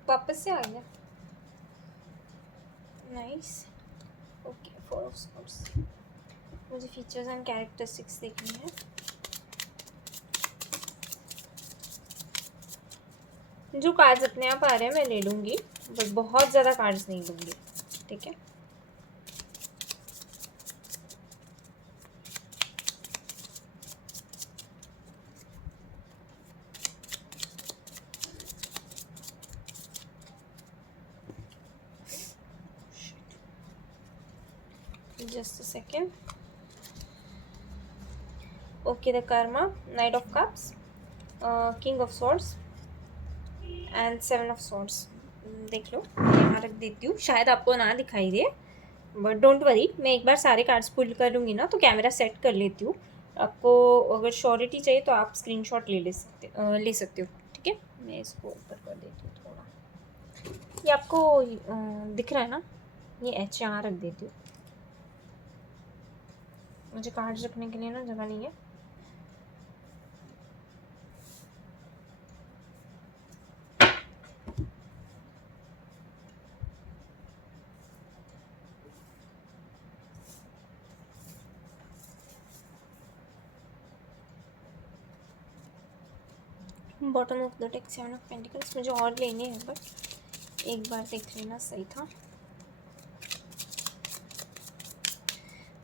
वापस से आ गया। Nice. Okay, four of swords. मुझे features and characteristics देखनी है। जो cards अपने आप आ रहे हैं मैं ले लूँगी, बट बहुत ज़्यादा कार्ड्स नहीं लूँगी, ठीक है। Just a second. Okay, the Karma, Knight of Cups, King of Swords and Seven of Swords. देख लो, यहाँ रख देती हूँ, शायद आपको ना दिखाई दे, बट डोंट वरी। मैं एक बार सारे कार्ड्स पुल कर लूँगी ना तो कैमरा सेट कर लेती हूँ। आपको अगर श्योरिटी चाहिए तो आप स्क्रीनशॉट ले सकते हो, ठीक है। मैं इसको ऊपर कर देती हूँ थोड़ा। ये आपको दिख रहा है ना, ये एच यहाँ रख देती हूँ, मुझे कार्ड्स रखने के लिए ना जगह नहीं है। Bottom of the deck seven of pentacles. मुझे और लेने हैं बट एक बार देख लेना सही था।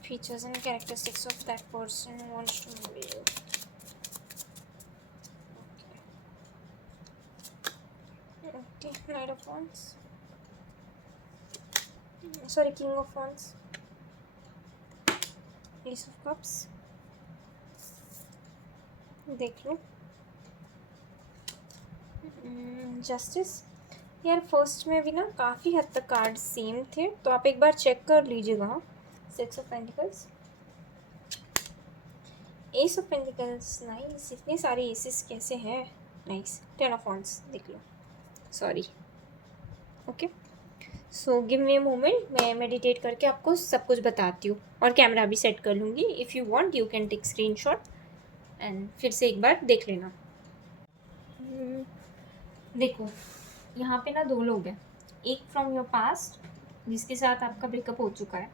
Features and characteristics of that person who wants to marry you. Okay, knight of wands, sorry king of wands, ace of cups. देख लो, जस्टिस। यार फर्स्ट में भी ना काफ़ी हद तक कार्ड सेम थे, तो आप एक बार चेक कर लीजिएगा। Six of pentacles, S of pentacles, nice. इतने सारे एसेस कैसे हैं, नाइस। टेन ऑफ वांड्स देख लो, sorry. Okay, so give me a moment, मैं मेडिटेट करके आपको सब कुछ बताती हूँ और कैमरा भी सेट कर लूँगी। If you want you can take screenshot and फिर से एक बार देख लेना। देखो, यहाँ पे ना दो लोग हैं, एक फ्रॉम योर पास्ट जिसके साथ आपका ब्रेकअप हो चुका है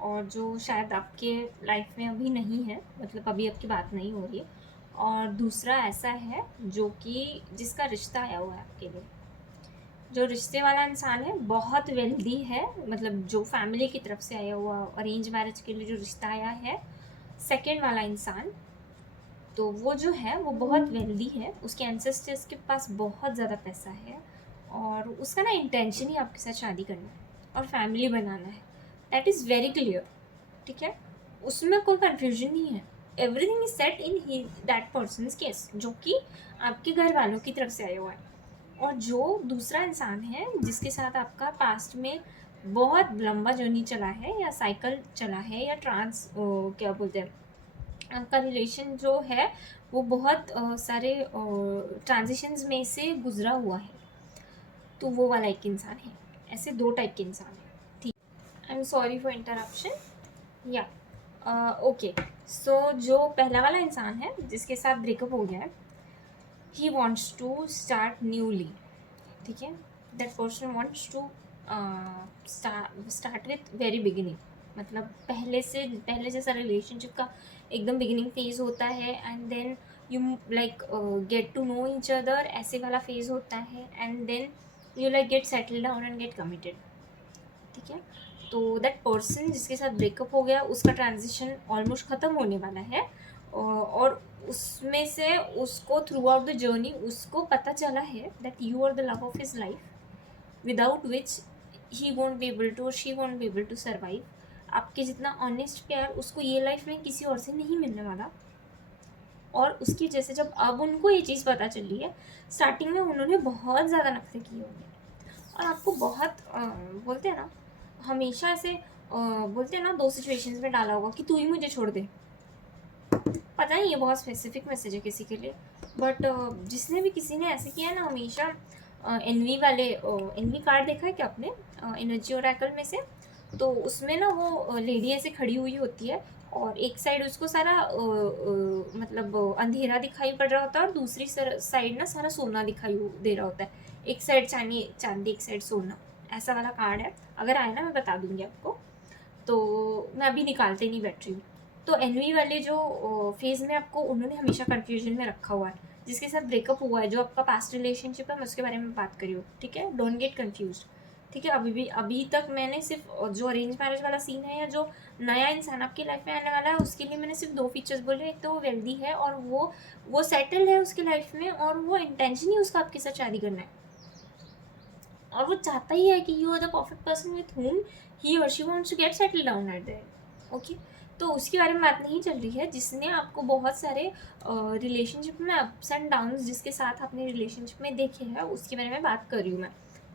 और जो शायद आपके लाइफ में अभी नहीं है, मतलब अभी आपकी बात नहीं हो रही है, और दूसरा ऐसा है जो कि जिसका रिश्ता आया हुआ है आपके लिए। जो रिश्ते वाला इंसान है बहुत वेल्दी है, मतलब जो फैमिली की तरफ से आया हुआ अरेंज मैरिज के लिए जो रिश्ता आया है, सेकेंड वाला इंसान, तो वो जो है वो बहुत वेल्दी है, उसके एंसेस्टर्स के पास बहुत ज़्यादा पैसा है और उसका ना इंटेंशन ही आपके साथ शादी करना है और फैमिली बनाना है। दैट इज़ वेरी क्लियर, ठीक है, उसमें कोई कन्फ्यूजन नहीं है। Everything is set in that persons case, जो कि आपके घर वालों की तरफ से आया हुआ है। और जो दूसरा इंसान है जिसके साथ आपका पास्ट में बहुत लंबा जर्नी चला है या साइकिल चला है या क्या बोलते हैं, आपका रिलेशन जो है वो बहुत सारे ट्रांजिशंस में से गुजरा हुआ है, तो वो वाला एक इंसान है। ऐसे दो टाइप के इंसान हैं, ठीक। I am sorry for interruption. या ओके, सो जो पहला वाला इंसान है जिसके साथ ब्रेकअप हो गया है, he wants to start newly, ठीक है। That person wants to start with very beginning, मतलब पहले जैसा रिलेशनशिप का एकदम बिगिनिंग फेज होता है, and then you like get to know each other, ऐसे वाला फेज होता है, and then you like get settle down and get committed, ठीक है। तो दैट पर्सन जिसके साथ ब्रेकअप हो गया, उसका ट्रांजिशन ऑलमोस्ट ख़त्म होने वाला है, और उसमें से उसको थ्रू आउट द जर्नी उसको पता चला है that you are the love of his life, without which he won't be able to और she won't be able to survive. आपके जितना ऑनेस्ट प्यार उसको ये लाइफ में किसी और से नहीं मिलने वाला। और उसकी वजह से जब अब उनको ये चीज़ पता चली है, स्टार्टिंग में उन्होंने बहुत ज़्यादा नखरे किए होंगे, और आपको बहुत बोलते हैं ना, हमेशा ऐसे बोलते हैं ना, दो सिचुएशंस में डाला होगा कि तू ही मुझे छोड़ दे। पता नहीं, ये बहुत स्पेसिफिक मैसेज है किसी के लिए, बट जिसने भी किसी ने ऐसे किया है ना, हमेशा एनवी वाले एनवी कार्ड देखा है क्या आपने, एनर्जी ओरेकल में से? तो उसमें ना वो लेडी ऐसे खड़ी हुई होती है, और एक साइड उसको सारा मतलब अंधेरा दिखाई पड़ रहा होता है, और दूसरी साइड ना सारा सोना दिखाई दे रहा होता है। एक साइड चांदी चांदी, एक साइड सोना, ऐसा वाला कार्ड है। अगर आए ना मैं बता दूंगी आपको, तो मैं अभी निकालते नहीं बैठ रही हूँ। तो एनवी वाले जो फेज़ में आपको उन्होंने हमेशा कन्फ्यूजन में रखा हुआ है, जिसके साथ ब्रेकअप हुआ है, जो आपका पास्ट रिलेशनशिप है, मैं उसके बारे में बात करी हूँ, ठीक है। डोंट गेट कन्फ्यूज, ठीक है। अभी तक मैंने सिर्फ जो अरेंज मैरिज वाला सीन है, या जो नया इंसान आपकी लाइफ में आने वाला है, उसके लिए मैंने सिर्फ दो फीचर्स बोले। एक तो वो वेल्दी है, और वो सेटल्ड है उसकी लाइफ में, और वो इंटेंशन ही उसका आपके साथ शादी करना है, और वो चाहता ही है कि you are the perfect person with whom he और she wants to get settle down at there, okay. तो उसके बारे में बात नहीं चल रही है, जिसने आपको बहुत सारे रिलेशनशिप में अप्स एंड डाउन्स जिसके साथ अपने रिलेशनशिप में देखे हैं, उसके बारे में बात कर रही हूँ मैं,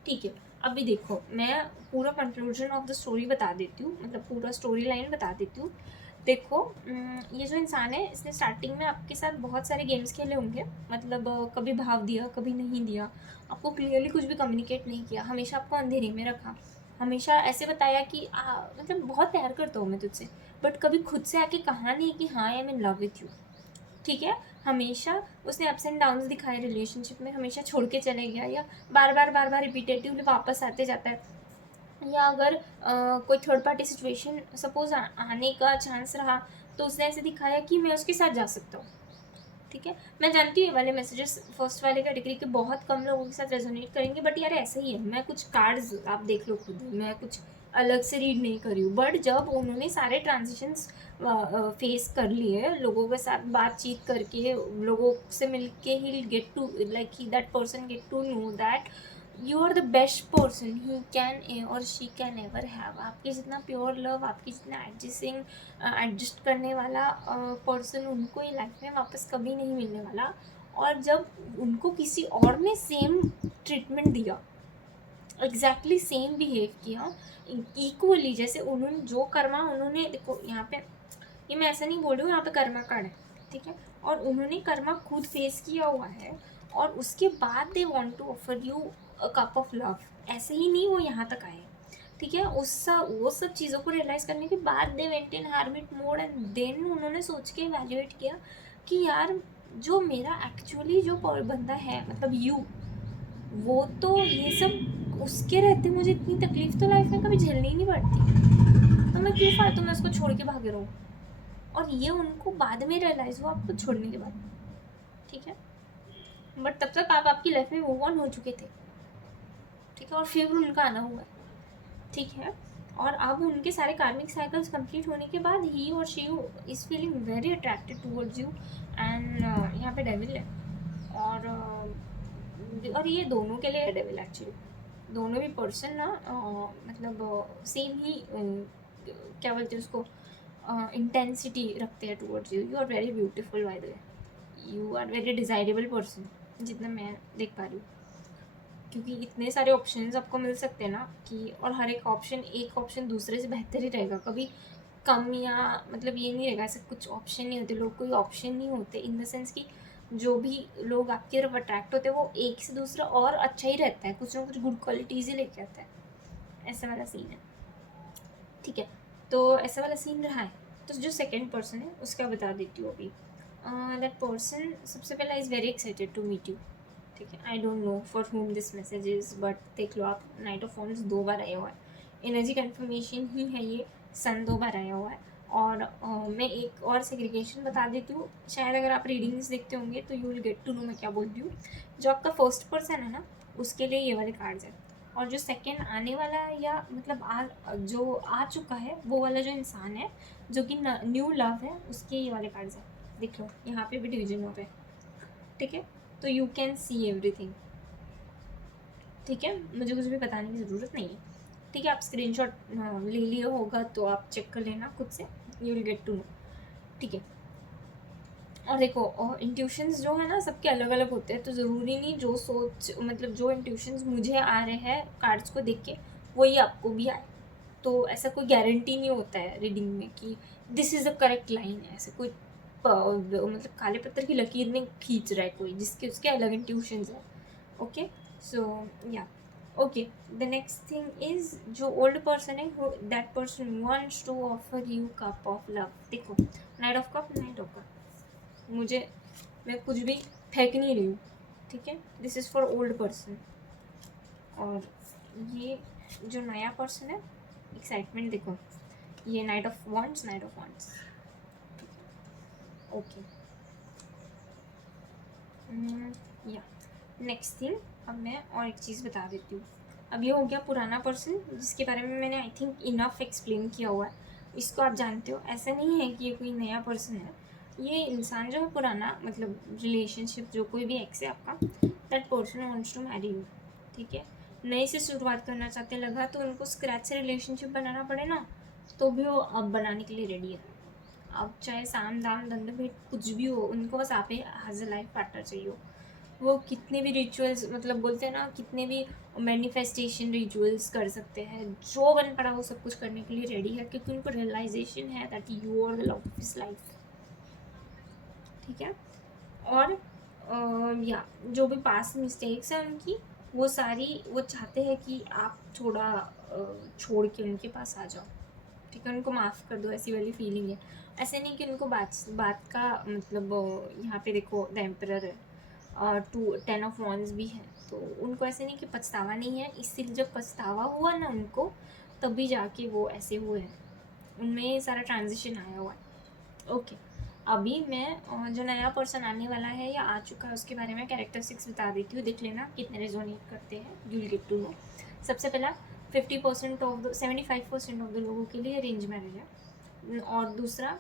ठीक है। अभी देखो, मैं पूरा कंक्लूजन ऑफ द स्टोरी बता देती हूँ, मतलब पूरा स्टोरी लाइन बता देती हूँ। देखो, ये जो इंसान है, इसने स्टार्टिंग में आपके साथ बहुत सारे गेम्स खेले होंगे, मतलब कभी भाव दिया, कभी नहीं दिया, आपको क्लियरली कुछ भी कम्युनिकेट नहीं किया, हमेशा आपको अंधेरे में रखा, हमेशा ऐसे बताया कि मतलब बहुत प्यार करता हूँ मैं तुझसे, बट कभी खुद से आके कहा नहीं कि हाँ I am in love with you, ठीक है। हमेशा उसने अप्स एंड डाउन्स दिखाए रिलेशनशिप में, हमेशा छोड़ के चले गया, या बार बार रिपीटेटिवली वापस आते जाता है, या अगर कोई थर्ड पार्टी सिचुएशन सपोज आने का चांस रहा, तो उसने ऐसे दिखाया कि मैं उसके साथ जा सकता हूँ, ठीक है। मैं जानती हूँ ये वाले मैसेजेस फर्स्ट वाले कैटेगरी के बहुत कम लोगों के साथ रेजोनेट करेंगे, बट यार ऐसा ही है, मैं कुछ कार्ड्स आप देख लो खुद, मैं कुछ अलग से रीड नहीं करी हूँ, बट जब उन्होंने सारे ट्रांजिशंस फेस कर लिए, लोगों के साथ बातचीत करके, लोगों से मिल के, he get to like he that person get to know that you are the best person he can और शी कैन एवर हैव। आपके जितना प्योर लव, आपकी जितना एडजस्ट करने वाला पर्सन उनको ये लाइफ में वापस कभी नहीं मिलने वाला। और जब उनको किसी और ने सेम ट्रीटमेंट दिया, एग्जैक्टली सेम बिहेव किया, इक्वली, जैसे उन्होंने जो कर्मा उन्होंने, देखो यहाँ पे, ये मैं ऐसा नहीं बोल रही हूँ, यहाँ पे कर्मा कार्ड है, ठीक है। और उन्होंने कर्मा खुद फेस किया हुआ है, और उसके बाद they want to offer you a cup of love, ऐसे ही नहीं वो यहाँ तक आए, ठीक है। वो सब चीज़ों को रियलाइज़ करने के बाद they went in hermit mode, and then उन्होंने सोच के इवैल्यूएट किया कि यार जो मेरा एक्चुअली जो बंदा है, मतलब यू, वो तो ये सब उसके रहते मुझे इतनी तकलीफ तो लाइफ में कभी झेलनी ही नहीं पड़ती, तो मैं क्यों फालतू में उसको छोड़ के भागे रहूँ। और ये उनको बाद में रियलाइज़ हुआ, आपको छोड़ने के बाद, ठीक है। बट तब तक आप आपकी लाइफ में मूव ऑन हो चुके थे, ठीक है, और फिर उनका आना हुआ है, ठीक है। और अब उनके सारे कार्मिक साइकिल्स कंप्लीट होने के बाद ही और she is feeling very attracted towards you, and यहाँ पे डेविल है, और और ये दोनों के लिए है डेविल एक्चुअली, दोनों भी पर्सन ना मतलब सेम ही क्या बोलते हैं उसको, इंटेंसिटी रखते हैं towards you. You are very beautiful by the way, you are very desirable person, जितना मैं देख पा रही हूँ, क्योंकि इतने सारे ऑप्शंस आपको मिल सकते हैं ना, कि और हर एक ऑप्शन दूसरे से बेहतर ही रहेगा, कभी कम, या मतलब ये नहीं रहेगा, ऐसे कुछ ऑप्शन नहीं होते, लोग कोई ऑप्शन नहीं होते, इन द सेंस कि जो भी लोग आपकी तरफ अट्रैक्ट होते हैं, वो एक से दूसरा और अच्छा ही रहता है, कुछ ना कुछ गुड क्वालिटीज़ ही लेके आता है, ऐसा वाला सीन है, ठीक है। तो ऐसा वाला सीन रहा है। तो जो सेकेंड पर्सन है उसका बता देती हूँ अभी। दैट पर्सन सबसे पहला is very excited to meet you, ठीक है। I don't know for whom this message is, but देख लो आप, नाइट ऑफ वॉन्ड्स 2 बार आया हुआ है, एनर्जी कन्फर्मेशन ही है ये, सन 2 बार आया हुआ है, और मैं एक और सेग्रीगेशन बता देती हूँ, शायद अगर आप रीडिंग्स देखते होंगे तो you will get to know मैं क्या बोल रही हूँ। जो आपका फर्स्ट पर्सन है ना, उसके लिए ये वाले कार्ड्स हैं, और जो सेकंड आने वाला है या मतलब जो आ चुका है वो वाला जो इंसान है जो कि न्यू लव है, उसके ये वाले कार्ड्स हैं। देख लो यहाँ पे भी डिवीजन हो रहा है, ठीक है। तो यू कैन सी एवरीथिंग, ठीक है, मुझे कुछ भी बताने की ज़रूरत नहीं है, ठीक है। आप स्क्रीनशॉट ले लिया होगा तो आप चेक कर लेना खुद से, you will get to know, ठीक है। और देखो, और इंट्यूशंस जो है ना सबके अलग अलग होते हैं, तो ज़रूरी नहीं जो सोच मतलब जो इंट्यूशंस मुझे आ रहे हैं कार्ड्स को देख के वही आपको भी आए, तो ऐसा कोई गारंटी नहीं होता है रीडिंग में कि this is the correct line है। ऐसे कोई मतलब काले पत्थर की लकीर नहीं खींच रहा है कोई, जिसके उसके अलग इंट्यूशंस है। Okay, so yeah okay, the next thing is जो ओल्ड पर्सन है, that person wants to offer you cup of love. देखो, knight of cup, knight of cup, मैं कुछ भी फेंक नहीं रही हूँ, ठीक है। This is for old person. और ये जो नया पर्सन है, एक्साइटमेंट देखो, ये knight of wants, knight of wants, okay. Yeah next thing, अब मैं और एक चीज़ बता देती हूँ। अब ये हो गया पुराना पर्सन, जिसके बारे में मैंने आई थिंक इनफ एक्सप्लेन किया हुआ है, इसको आप जानते हो। ऐसा नहीं है कि ये कोई नया पर्सन है, ये इंसान जो है पुराना, मतलब रिलेशनशिप जो कोई भी एक्स है आपका, that person wants to marry you, ठीक है। नए से शुरुआत करना चाहते, लगा तो उनको स्क्रैच से रिलेशनशिप बनाना पड़े ना, तो भी वो अब बनाने के लिए रेडी है। अब चाहे साम दाम दंड भेंट कुछ भी हो, उनको बस आप एज अ लाइफ पार्टनर चाहिए हो। वो कितने भी रिचुअल्स, मतलब बोलते हैं ना, कितने भी मैनिफेस्टेशन रिचुअल्स कर सकते हैं, जो बन पड़ा वो सब कुछ करने के लिए रेडी है, क्योंकि उनको रियलाइजेशन है that you are the love of his life, ठीक है। और या जो भी पास्ट मिस्टेक्स हैं उनकी, वो सारी वो चाहते हैं कि आप थोड़ा छोड़ के उनके पास आ जाओ, ठीक है, उनको माफ़ कर दो, ऐसी वाली फीलिंग है। ऐसे नहीं कि उनको बात बात का मतलब यहाँ पे देखो द एम्परर है, और 10 ऑफ वॉन्ड्स भी है, तो उनको ऐसे नहीं कि पछतावा नहीं है, इसीलिए जब पछतावा हुआ ना उनको, तभी जाके वो ऐसे हुए हैं, उनमें सारा ट्रांजिशन आया हुआ है। ओके, अभी मैं जो नया पर्सन आने वाला है या आ चुका है उसके बारे में कैरेक्टरिस्टिक्स बता देती हूँ, देख लेना कितने रेजोनेट करते हैं, you will get to know. सबसे पहला, 50% ऑफ द 75% ऑफ द लोगों के लिए अरेंज मैरिज है। और दूसरा,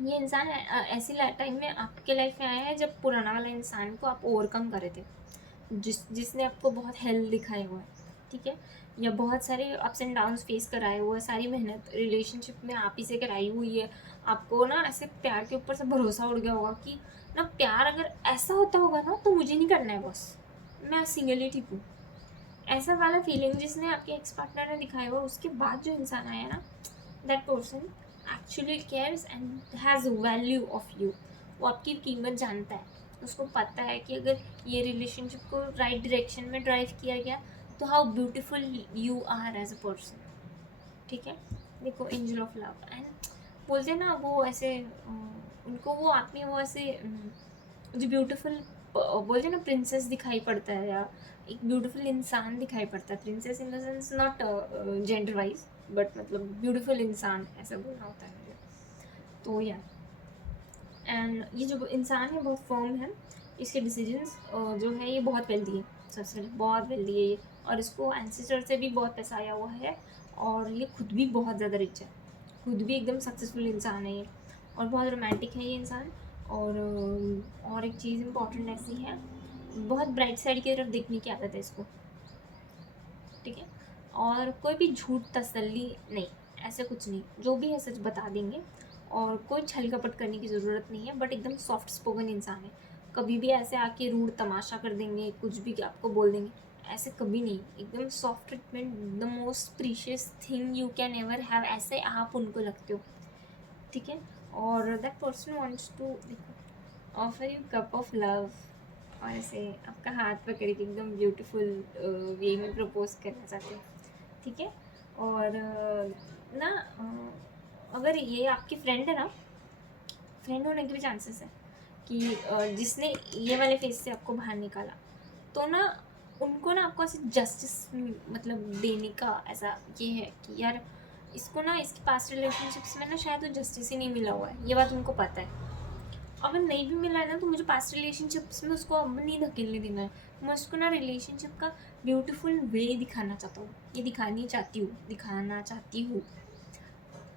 ये इंसान ऐसी टाइम में आपके लाइफ में आया है जब पुराना वाला इंसान को आप ओवरकम करे थे, जिसने आपको बहुत हेल्प दिखाया हुआ है, ठीक है, या बहुत सारे अप्स एंड डाउन्स फेस कराए हुए हैं, सारी मेहनत रिलेशनशिप में आप ही से कराई हुई है। आपको ना ऐसे प्यार के ऊपर से भरोसा उड़ गया होगा कि ना प्यार अगर ऐसा होता होगा ना तो मुझे नहीं करना है बॉस, मैं सिंगल ही ठीक हूँ, ऐसा वाला फीलिंग जिसने आपके एक्स पार्टनर ने दिखाया हुआ। उसके बाद जो इंसान आया ना, that person actually cares and has value of you. वो आपकी कीमत जानता है, उसको पता है कि अगर ये रिलेशनशिप को राइट डायरेक्शन में ड्राइव किया गया तो how beautiful you are as a person, ठीक है। देखो, एंजल ऑफ लव, एंड बोलते हैं ना वो ऐसे उनको वो आदमी वो ऐसे जो ब्यूटीफुल बोलते हैं ना प्रिंसेस दिखाई पड़ता है, या एक ब्यूटीफुल इंसान दिखाई पड़ता है, princess in the sense not gender wise, but मतलब ब्यूटीफुल इंसान ऐसा बोलना होता है मुझे, तो या एंड ये जो इंसान है बहुत फर्म है, इसके डिसीजंस जो है ये बहुत वेल्दी है, सबसे पहले बहुत वेल्दी है ये, और इसको एंसेस्टर से भी बहुत पैसा आया हुआ है, और ये खुद भी बहुत ज़्यादा रिच है, खुद भी एकदम सक्सेसफुल इंसान है ये, और बहुत रोमांटिक है ये इंसान। और एक चीज़ इम्पॉर्टेंट ऐसी है, बहुत ब्राइट साइड की तरफ देखने की आदत है इसको, ठीक है। और कोई भी झूठ तसल्ली नहीं, ऐसे कुछ नहीं, जो भी है सच बता देंगे, और कोई छल कपट करने की ज़रूरत नहीं है, बट एकदम सॉफ्ट स्पोकन इंसान है। कभी भी ऐसे आके रूड तमाशा कर देंगे, कुछ भी आपको बोल देंगे, ऐसे कभी नहीं, एकदम soft treatment, the most precious thing you can ever have, ऐसे आप उनको लगते हो, ठीक है। और that person wants to offer you cup of love, और ऐसे आपका हाथ पकड़ के एकदम ब्यूटीफुल वे में प्रपोज करना चाहते हैं, ठीक है। और ना अगर ये आपकी फ्रेंड है ना, फ्रेंड होने के भी चांसेस है कि जिसने ये वाले फेज से आपको बाहर निकाला, तो ना उनको ना आपको ऐसे जस्टिस मतलब देने का ऐसा ये है कि यार इसको ना इसकी पास्ट रिलेशनशिप्स में ना शायद वो जस्टिस ही नहीं मिला हुआ है, ये बात उनको पता है। अगर नहीं भी मिला है ना तो मुझे पास्ट रिलेशनशिप्स में उसको अब नहीं धकेलने देना है। मैं उसको ना रिलेशनशिप का ब्यूटीफुल वे दिखाना चाहता हूँ, ये दिखाना चाहती हूँ।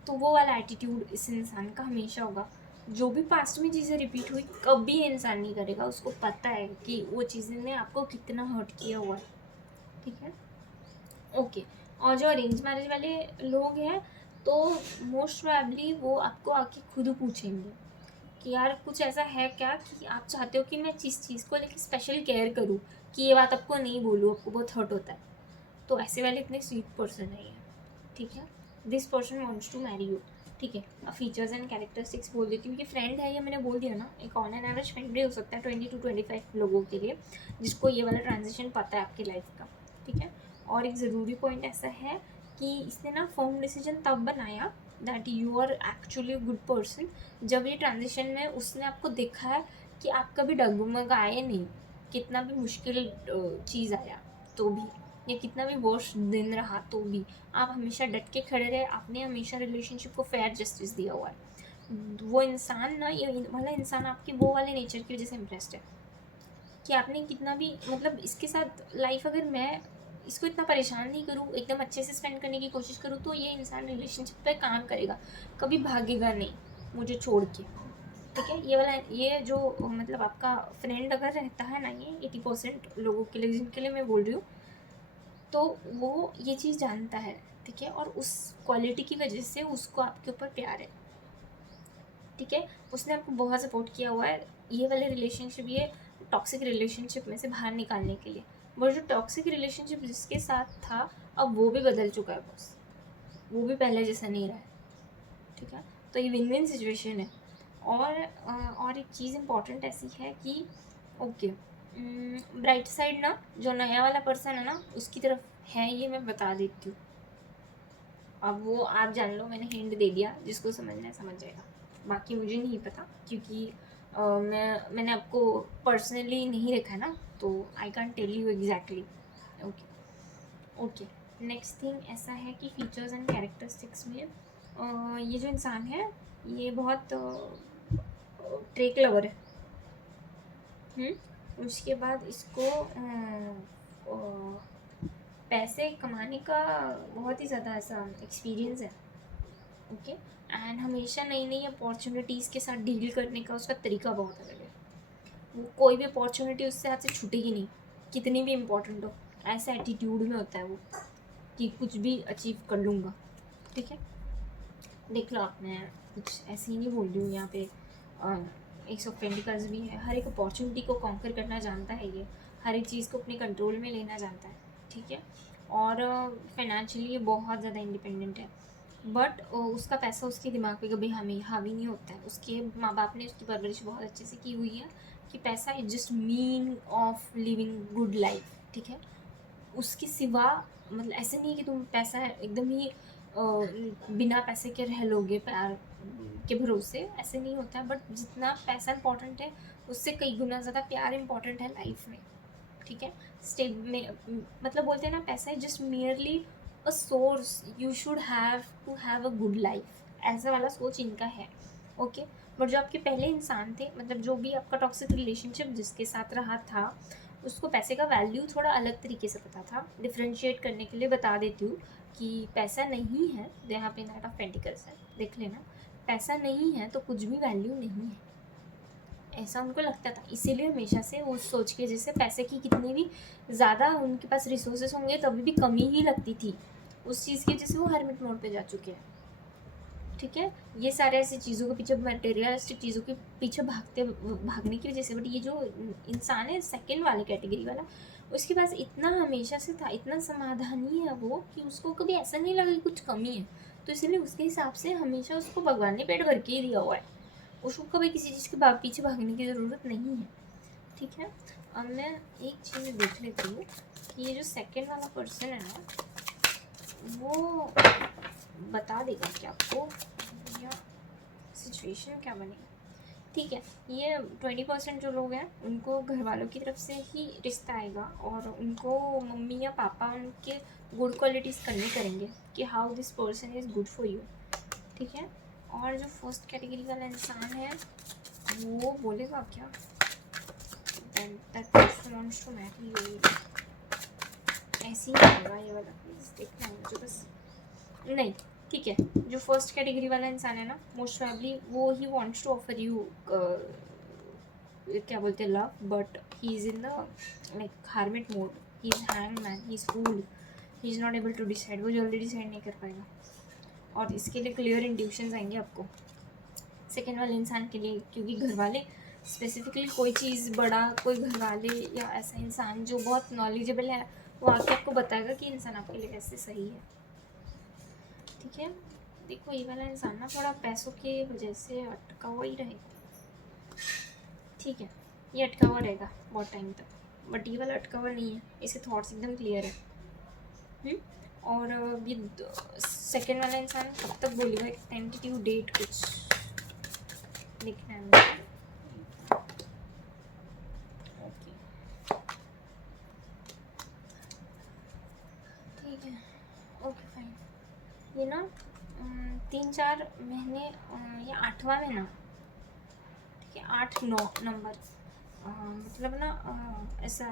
तो वो वाला एटीट्यूड इस इंसान का हमेशा होगा। जो भी पास्ट में चीज़ें रिपीट हुई कभी ये इंसान नहीं करेगा, उसको पता है कि वो चीज़ें ने आपको कितना हर्ट किया हुआ है। ठीक है, ओके। और जो अरेंज मैरिज वाले लोग हैं तो मोस्ट प्रोबेबली वो आपको आके खुद पूछेंगे कि यार कुछ ऐसा है क्या कि आप चाहते हो कि मैं जिस चीज़ को लेकर स्पेशल केयर करूँ, कि ये बात आपको नहीं बोलूँ, आपको बहुत हर्ट होता है। तो ऐसे वाले इतने स्वीट पर्सन नहीं है। ठीक है, this person wants to marry you. ठीक है, अब फीचर्स एंड कैरेक्टरिस्टिक्स बोल देती हूँ कि फ्रेंड है, ये मैंने बोल दिया ना, एक ऑन एन एवरेज फ्रेंड भी हो सकता है 20 to 25 लोगों के लिए, जिसको ये वाला ट्रांजिशन पता है आपकी लाइफ का। ठीक है, और एक ज़रूरी पॉइंट ऐसा है कि इसने ना फर्म डिसीजन तब बनाया that you are actually good person जब ये ट्रांजिशन में उसने आपको देखा है कि आप कभी डगमगाए नहीं, कितना भी मुश्किल चीज़ आया तो भी, या कितना भी वर्ष दिन रहा तो भी आप हमेशा डट के खड़े रहे, आपने हमेशा रिलेशनशिप को फेयर जस्टिस दिया हुआ है। वो इंसान ना, ये वाला इंसान आपके वो वाले नेचर की वजह से इम्प्रेस्ड है कि आपने कितना भी, मतलब इसके साथ लाइफ अगर मैं इसको इतना परेशान नहीं करूँ, एकदम अच्छे से स्पेंड करने की कोशिश करूँ, तो ये इंसान रिलेशनशिप पे काम करेगा, कभी भागेगा नहीं मुझे छोड़ के। ठीक है, ये वाला, ये जो मतलब आपका फ्रेंड अगर रहता है ना, ये 80% लोगों के लिए जिनके लिए मैं बोल रही हूँ, तो वो ये चीज़ जानता है। ठीक है, और उस क्वालिटी की वजह से उसको आपके ऊपर प्यार है। ठीक है, उसने आपको बहुत सपोर्ट किया हुआ है ये वाले रिलेशनशिप, ये टॉक्सिक रिलेशनशिप में से बाहर निकालने के लिए। वो जो टॉक्सिक रिलेशनशिप जिसके साथ था, अब वो भी बदल चुका है बॉस, वो भी पहले जैसा नहीं रहा है। ठीक है, तो ये विन विन सिचुएशन है। और एक चीज़ इम्पॉर्टेंट ऐसी है कि ओके, ब्राइट साइड ना, जो नया वाला पर्सन है ना उसकी तरफ है, ये मैं बता देती हूँ। अब वो आप जान लो, मैंने हिंट दे दिया, जिसको समझना है समझ जाएगा, बाकी मुझे नहीं पता क्योंकि मैंने आपको पर्सनली नहीं देखा है ना, तो I can't tell you exactly. Okay, okay. Next thing ऐसा है कि फीचर्स एंड कैरेक्टरिस्टिक्स में ये जो इंसान है ये बहुत ट्रेक लवर है। उसके बाद इसको पैसे कमाने का बहुत ही ज़्यादा ऐसा एक्सपीरियंस है। ओके, एंड हमेशा नई नई अपॉर्चुनिटीज़ के साथ डील करने का उसका तरीका बहुत अलग है। वो कोई भी अपॉर्चुनिटी उससे हाथ से छूटेगी नहीं, कितनी भी इम्पोर्टेंट हो, ऐसा एटीट्यूड में होता है वो कि कुछ भी अचीव कर लूँगा। ठीक है, देख लो आप, मैं कुछ ऐसे ही नहीं बोल रही हूँ यहाँ पे। एक ऑफ पेंटिकल्स भी है, हर एक अपॉर्चुनिटी को कॉन्कर करना जानता है ये, हर एक चीज़ को अपने कंट्रोल में लेना जानता है। ठीक है, और फाइनेंशियली ये बहुत ज़्यादा इंडिपेंडेंट है, बट उसका पैसा उसके दिमाग पे कभी हमें हावी नहीं होता है। उसके माँ बाप ने उसकी परवरिश बहुत अच्छे से की हुई है कि पैसा is just mean of living good life. ठीक है, उसके सिवा मतलब ऐसे नहीं कि तुम पैसा एकदम ही बिना पैसे के रह लोगे प्यार के भरोसे, ऐसे नहीं होता है। बट जितना पैसा इंपॉर्टेंट है उससे कई गुना ज़्यादा प्यार इंपॉर्टेंट है लाइफ में। ठीक है, स्टेप में मतलब बोलते हैं ना, पैसा है just merely a source, you should have to have a good life, ऐसा वाला सोच इनका है। ओके, बट जो आपके पहले इंसान थे, मतलब जो भी आपका टॉक्सिक रिलेशनशिप जिसके साथ रहा था, उसको पैसे का वैल्यू थोड़ा अलग तरीके से पता था। डिफ्रेंशिएट करने के लिए बता देती हूँ कि पैसा नहीं है, यहाँ पे नाइट ऑफ पेंटिकल्स है, देख लेना, पैसा नहीं है तो कुछ भी वैल्यू नहीं है, ऐसा उनको लगता था। इसीलिए हमेशा से वो सोच के, जैसे पैसे की कितनी भी ज़्यादा उनके पास रिसोर्सेस होंगे तभी भी कमी ही लगती थी, उस चीज़ की वजह से वो हरमिट मोड पे जा चुके हैं। ठीक है, ये सारे ऐसी चीज़ों के पीछे, मटेरियलिस्टिक चीज़ों के पीछे भागने की वजह से। बट ये जो इंसान है सेकंड वाले कैटेगरी वाला, उसके पास इतना हमेशा से था, इतना समाधानी है वो कि उसको कभी ऐसा नहीं लगा कि कुछ कमी है, तो इसलिए उसके हिसाब से हमेशा उसको भगवान ने पेट भर के ही दिया हुआ है, उसको कभी किसी चीज़ के पीछे भागने की ज़रूरत नहीं है। ठीक है, अब मैं एक चीज़ देख लेती हूँ कि ये जो सेकंड वाला पर्सन है ना, वो बता देगा कि आपको या सिचुएशन क्या बनेगी। ठीक है। ये 20% जो लोग हैं उनको घर वालों की तरफ से ही रिश्ता आएगा और उनको मम्मी या पापा उनके गुड क्वालिटीज़ करने करेंगे कि how this person is good for you, ठीक है। और जो फर्स्ट कैटेगरी वाला इंसान है वो बोलेगा क्या, that wants to marry you, ऐसे ही आएगा ये वाला, प्लीज़ देखना है मुझे बस। नहीं, ठीक है। जो फर्स्ट कैटेगरी वाला इंसान है ना, मोस्ट प्रोबेबली वो ही वांट्स टू ऑफर यू क्या बोलते हैं love, but he is in the like hermit mode, he is hang man, he is fool, he is not able to decide, वो जल्दी डिसाइड नहीं कर पाएगा और इसके लिए क्लियर इंट्यूशंस आएंगे आपको सेकेंड वाले इंसान के लिए, क्योंकि घर वाले स्पेसिफिकली कोई चीज़ बड़ा, कोई घर वाले या ऐसा इंसान जो बहुत नॉलेजेबल है वो आके आपको बताएगा कि इंसान आपके लिए कैसे सही है, ठीक है। देखो ये वाला इंसान ना थोड़ा पैसों की वजह से अटका हुआ ही रहेगा, ठीक है। ये अटका हुआ रहेगा बहुत टाइम तक, बट ये वाला अटका हुआ नहीं है, इसके थॉट्स एकदम क्लियर है। और ये सेकेंड वाला इंसान कब तक बोलेगा, एक टेंटेटिव डेट कुछ लिखना है मुझे। ओके, ठीक है, ओके फाइन। ये ना 3-4 महीने, ये 8वां महीना, ठीक है, 8-9 नंबर, मतलब ना ऐसा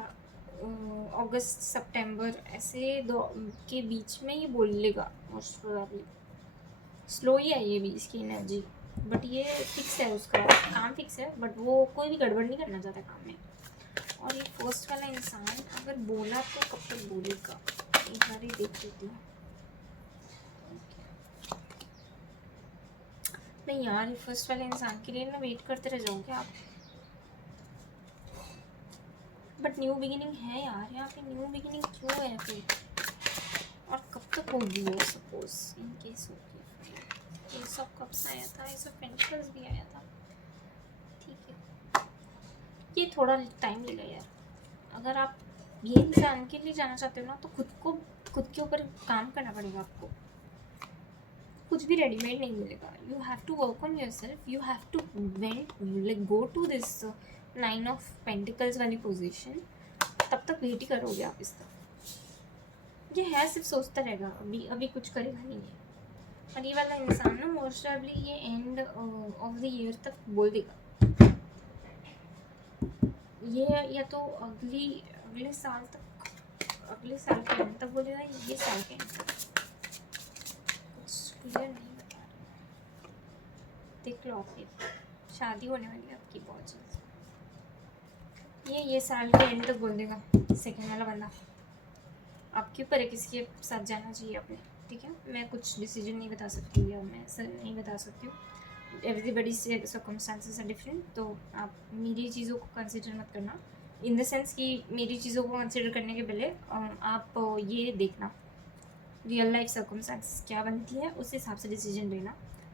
अगस्त सितंबर ऐसे दो के बीच में ये बोल लेगा मोस्ट प्रोबेबली। स्लो ही है ये भी इसकी एनर्जी, बट ये फिक्स है, उसका काम फिक्स है, बट वो कोई भी गड़बड़ नहीं करना चाहता काम में। और ये फर्स्ट वाला इंसान अगर बोला तो कब तक बोलेगा, एक बार ही देख लेती हूँ। नहीं यार, ये फर्स्ट वाले इंसान के लिए ना वेट करते रह जाओगे आप, बट न्यू बिगिनिंग है यार, यहाँ पे न्यू बिगिनिंग क्यों है फिर, और कब तक होगी वो, सपोज इन केस होगी। ये सब कब से आया था, ये सब पेंटिकल्स भी आया था, ठीक है। ये थोड़ा टाइम लेगा यार, अगर आप ये इंसान के लिए जाना चाहते हो ना तो खुद के ऊपर काम करना पड़ेगा आपको, कुछ भी रेडीमेड नहीं मिलेगा, you have to work on your self, you have to went like go to this 9 of pentacles वाली पोजीशन, तब तक वेट ही करोगे आप इसका। ये है सिर्फ सोचता रहेगा, अभी कुछ करेगा नहीं है। और ये वाला इंसान ना मोस्ट प्रोबेबली ये एंड ऑफ द ईयर तक बोल देगा, ये या तो अगले साल के एंड तक बोलेगा, ये साल के एंड तक, कुछ क्लियर नहीं बता रहा। देख लो आप, ये शादी होने वाली है आपकी बहुत जल्द, ये साल के एंड तक बोल देगा सेकेंड वाला बंदा। आपके ऊपर है किसके साथ जाना चाहिए आपने, ठीक है। मैं कुछ डिसीजन नहीं बता सकती या मैं सर नहीं बता सकती हूँ, एवरीबडी सर्कमस्टांसेस आर डिफरेंट, तो आप मेरी चीज़ों को कंसिडर मत करना, इन द सेंस कि मेरी चीज़ों को कंसिडर करने के पहले आप ये देखना रियल लाइफ सर्कमस्टांसेस क्या बनती है, उस हिसाब से डिसीजन लेना।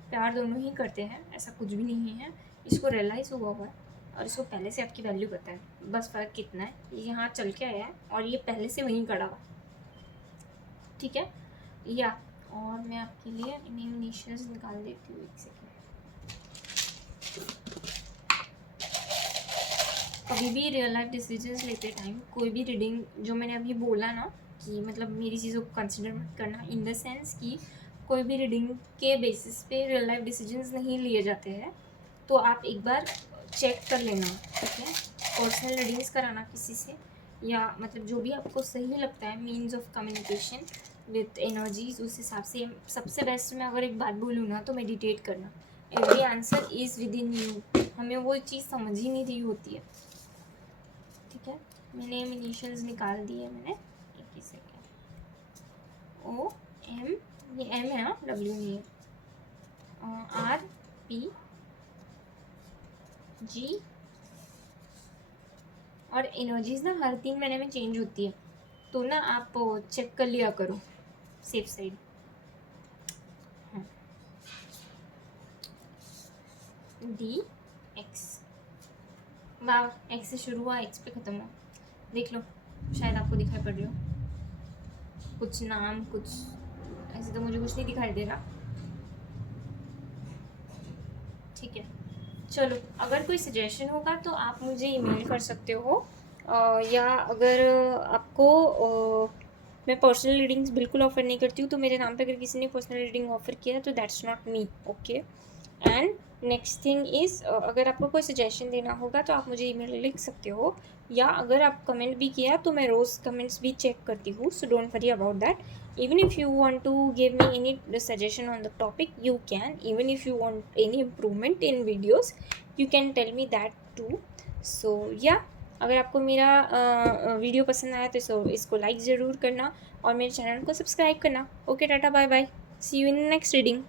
प्यार दोनों ही करते हैं, ऐसा कुछ भी नहीं है, इसको रियलाइज़ हुआ है और इसको पहले से आपकी वैल्यू पता है, बस फ़र्क कितना है, ये यहाँ चल के आया है और ये पहले से वहीं खड़ा हुआ, ठीक है। या और मैं आपके लिए इनिशियल्स निकाल देती हूँ, एक सेकेंड। कभी भी रियल लाइफ डिसीजंस लेते टाइम कोई भी रीडिंग, जो मैंने अभी बोला ना कि मतलब मेरी चीज़ों को कंसिडर मत करना, इन द सेंस कि कोई भी रीडिंग के बेसिस पे रियल लाइफ डिसीजंस नहीं लिए जाते हैं, तो आप एक बार चेक कर लेना, ठीक है। पर्सनल रीडिंग्स कराना किसी से, या मतलब जो भी आपको सही लगता है means of communication with energies, उस हिसाब से। सबसे बेस्ट मैं अगर एक बात बोलूँ ना तो मेडिटेट करना, every answer is with in you, हमें वो चीज़ समझ ही नहीं रही होती है, ठीक है। मैंने इनिशियल्स निकाल दिए, मैंने एक ही सेकेंड, ओ एम, ये एम है ना, डब्ल्यू नहीं है, आर पी जी, और एनर्जीज ना हर 3 महीने में चेंज होती है, तो ना आप चेक कर लिया करो सेफ साइड। डी एक्स, वाह, एक्स से शुरू हुआ एक्स पे ख़त्म हुआ, देख लो शायद आपको दिखाई पड़ रही हो कुछ नाम, कुछ ऐसे तो मुझे कुछ नहीं दिखाई दे रहा, ठीक है। चलो, अगर कोई सजेशन होगा तो आप मुझे ईमेल कर सकते हो, या अगर आपको मैं पर्सनल रीडिंग्स बिल्कुल ऑफ़र नहीं करती हूँ, तो मेरे नाम पे अगर किसी ने पर्सनल रीडिंग ऑफ़र किया है तो that's not me, okay. And next thing is, अगर आपको कोई सजेशन देना होगा तो आप मुझे ईमेल लिख सकते हो, या अगर आप कमेंट भी किया तो मैं रोज़ कमेंट्स भी चेक करती हूँ, सो don't worry about that. Even if you want to give me any suggestion on the topic, you can. Even if you want any improvement in videos, you can tell me that too. So yeah, अगर आपको मेरा video पसंद आया तो इसको like ज़रूर करना और मेरे चैनल को सब्सक्राइब करना। Okay, tata, bye bye, see you in next reading.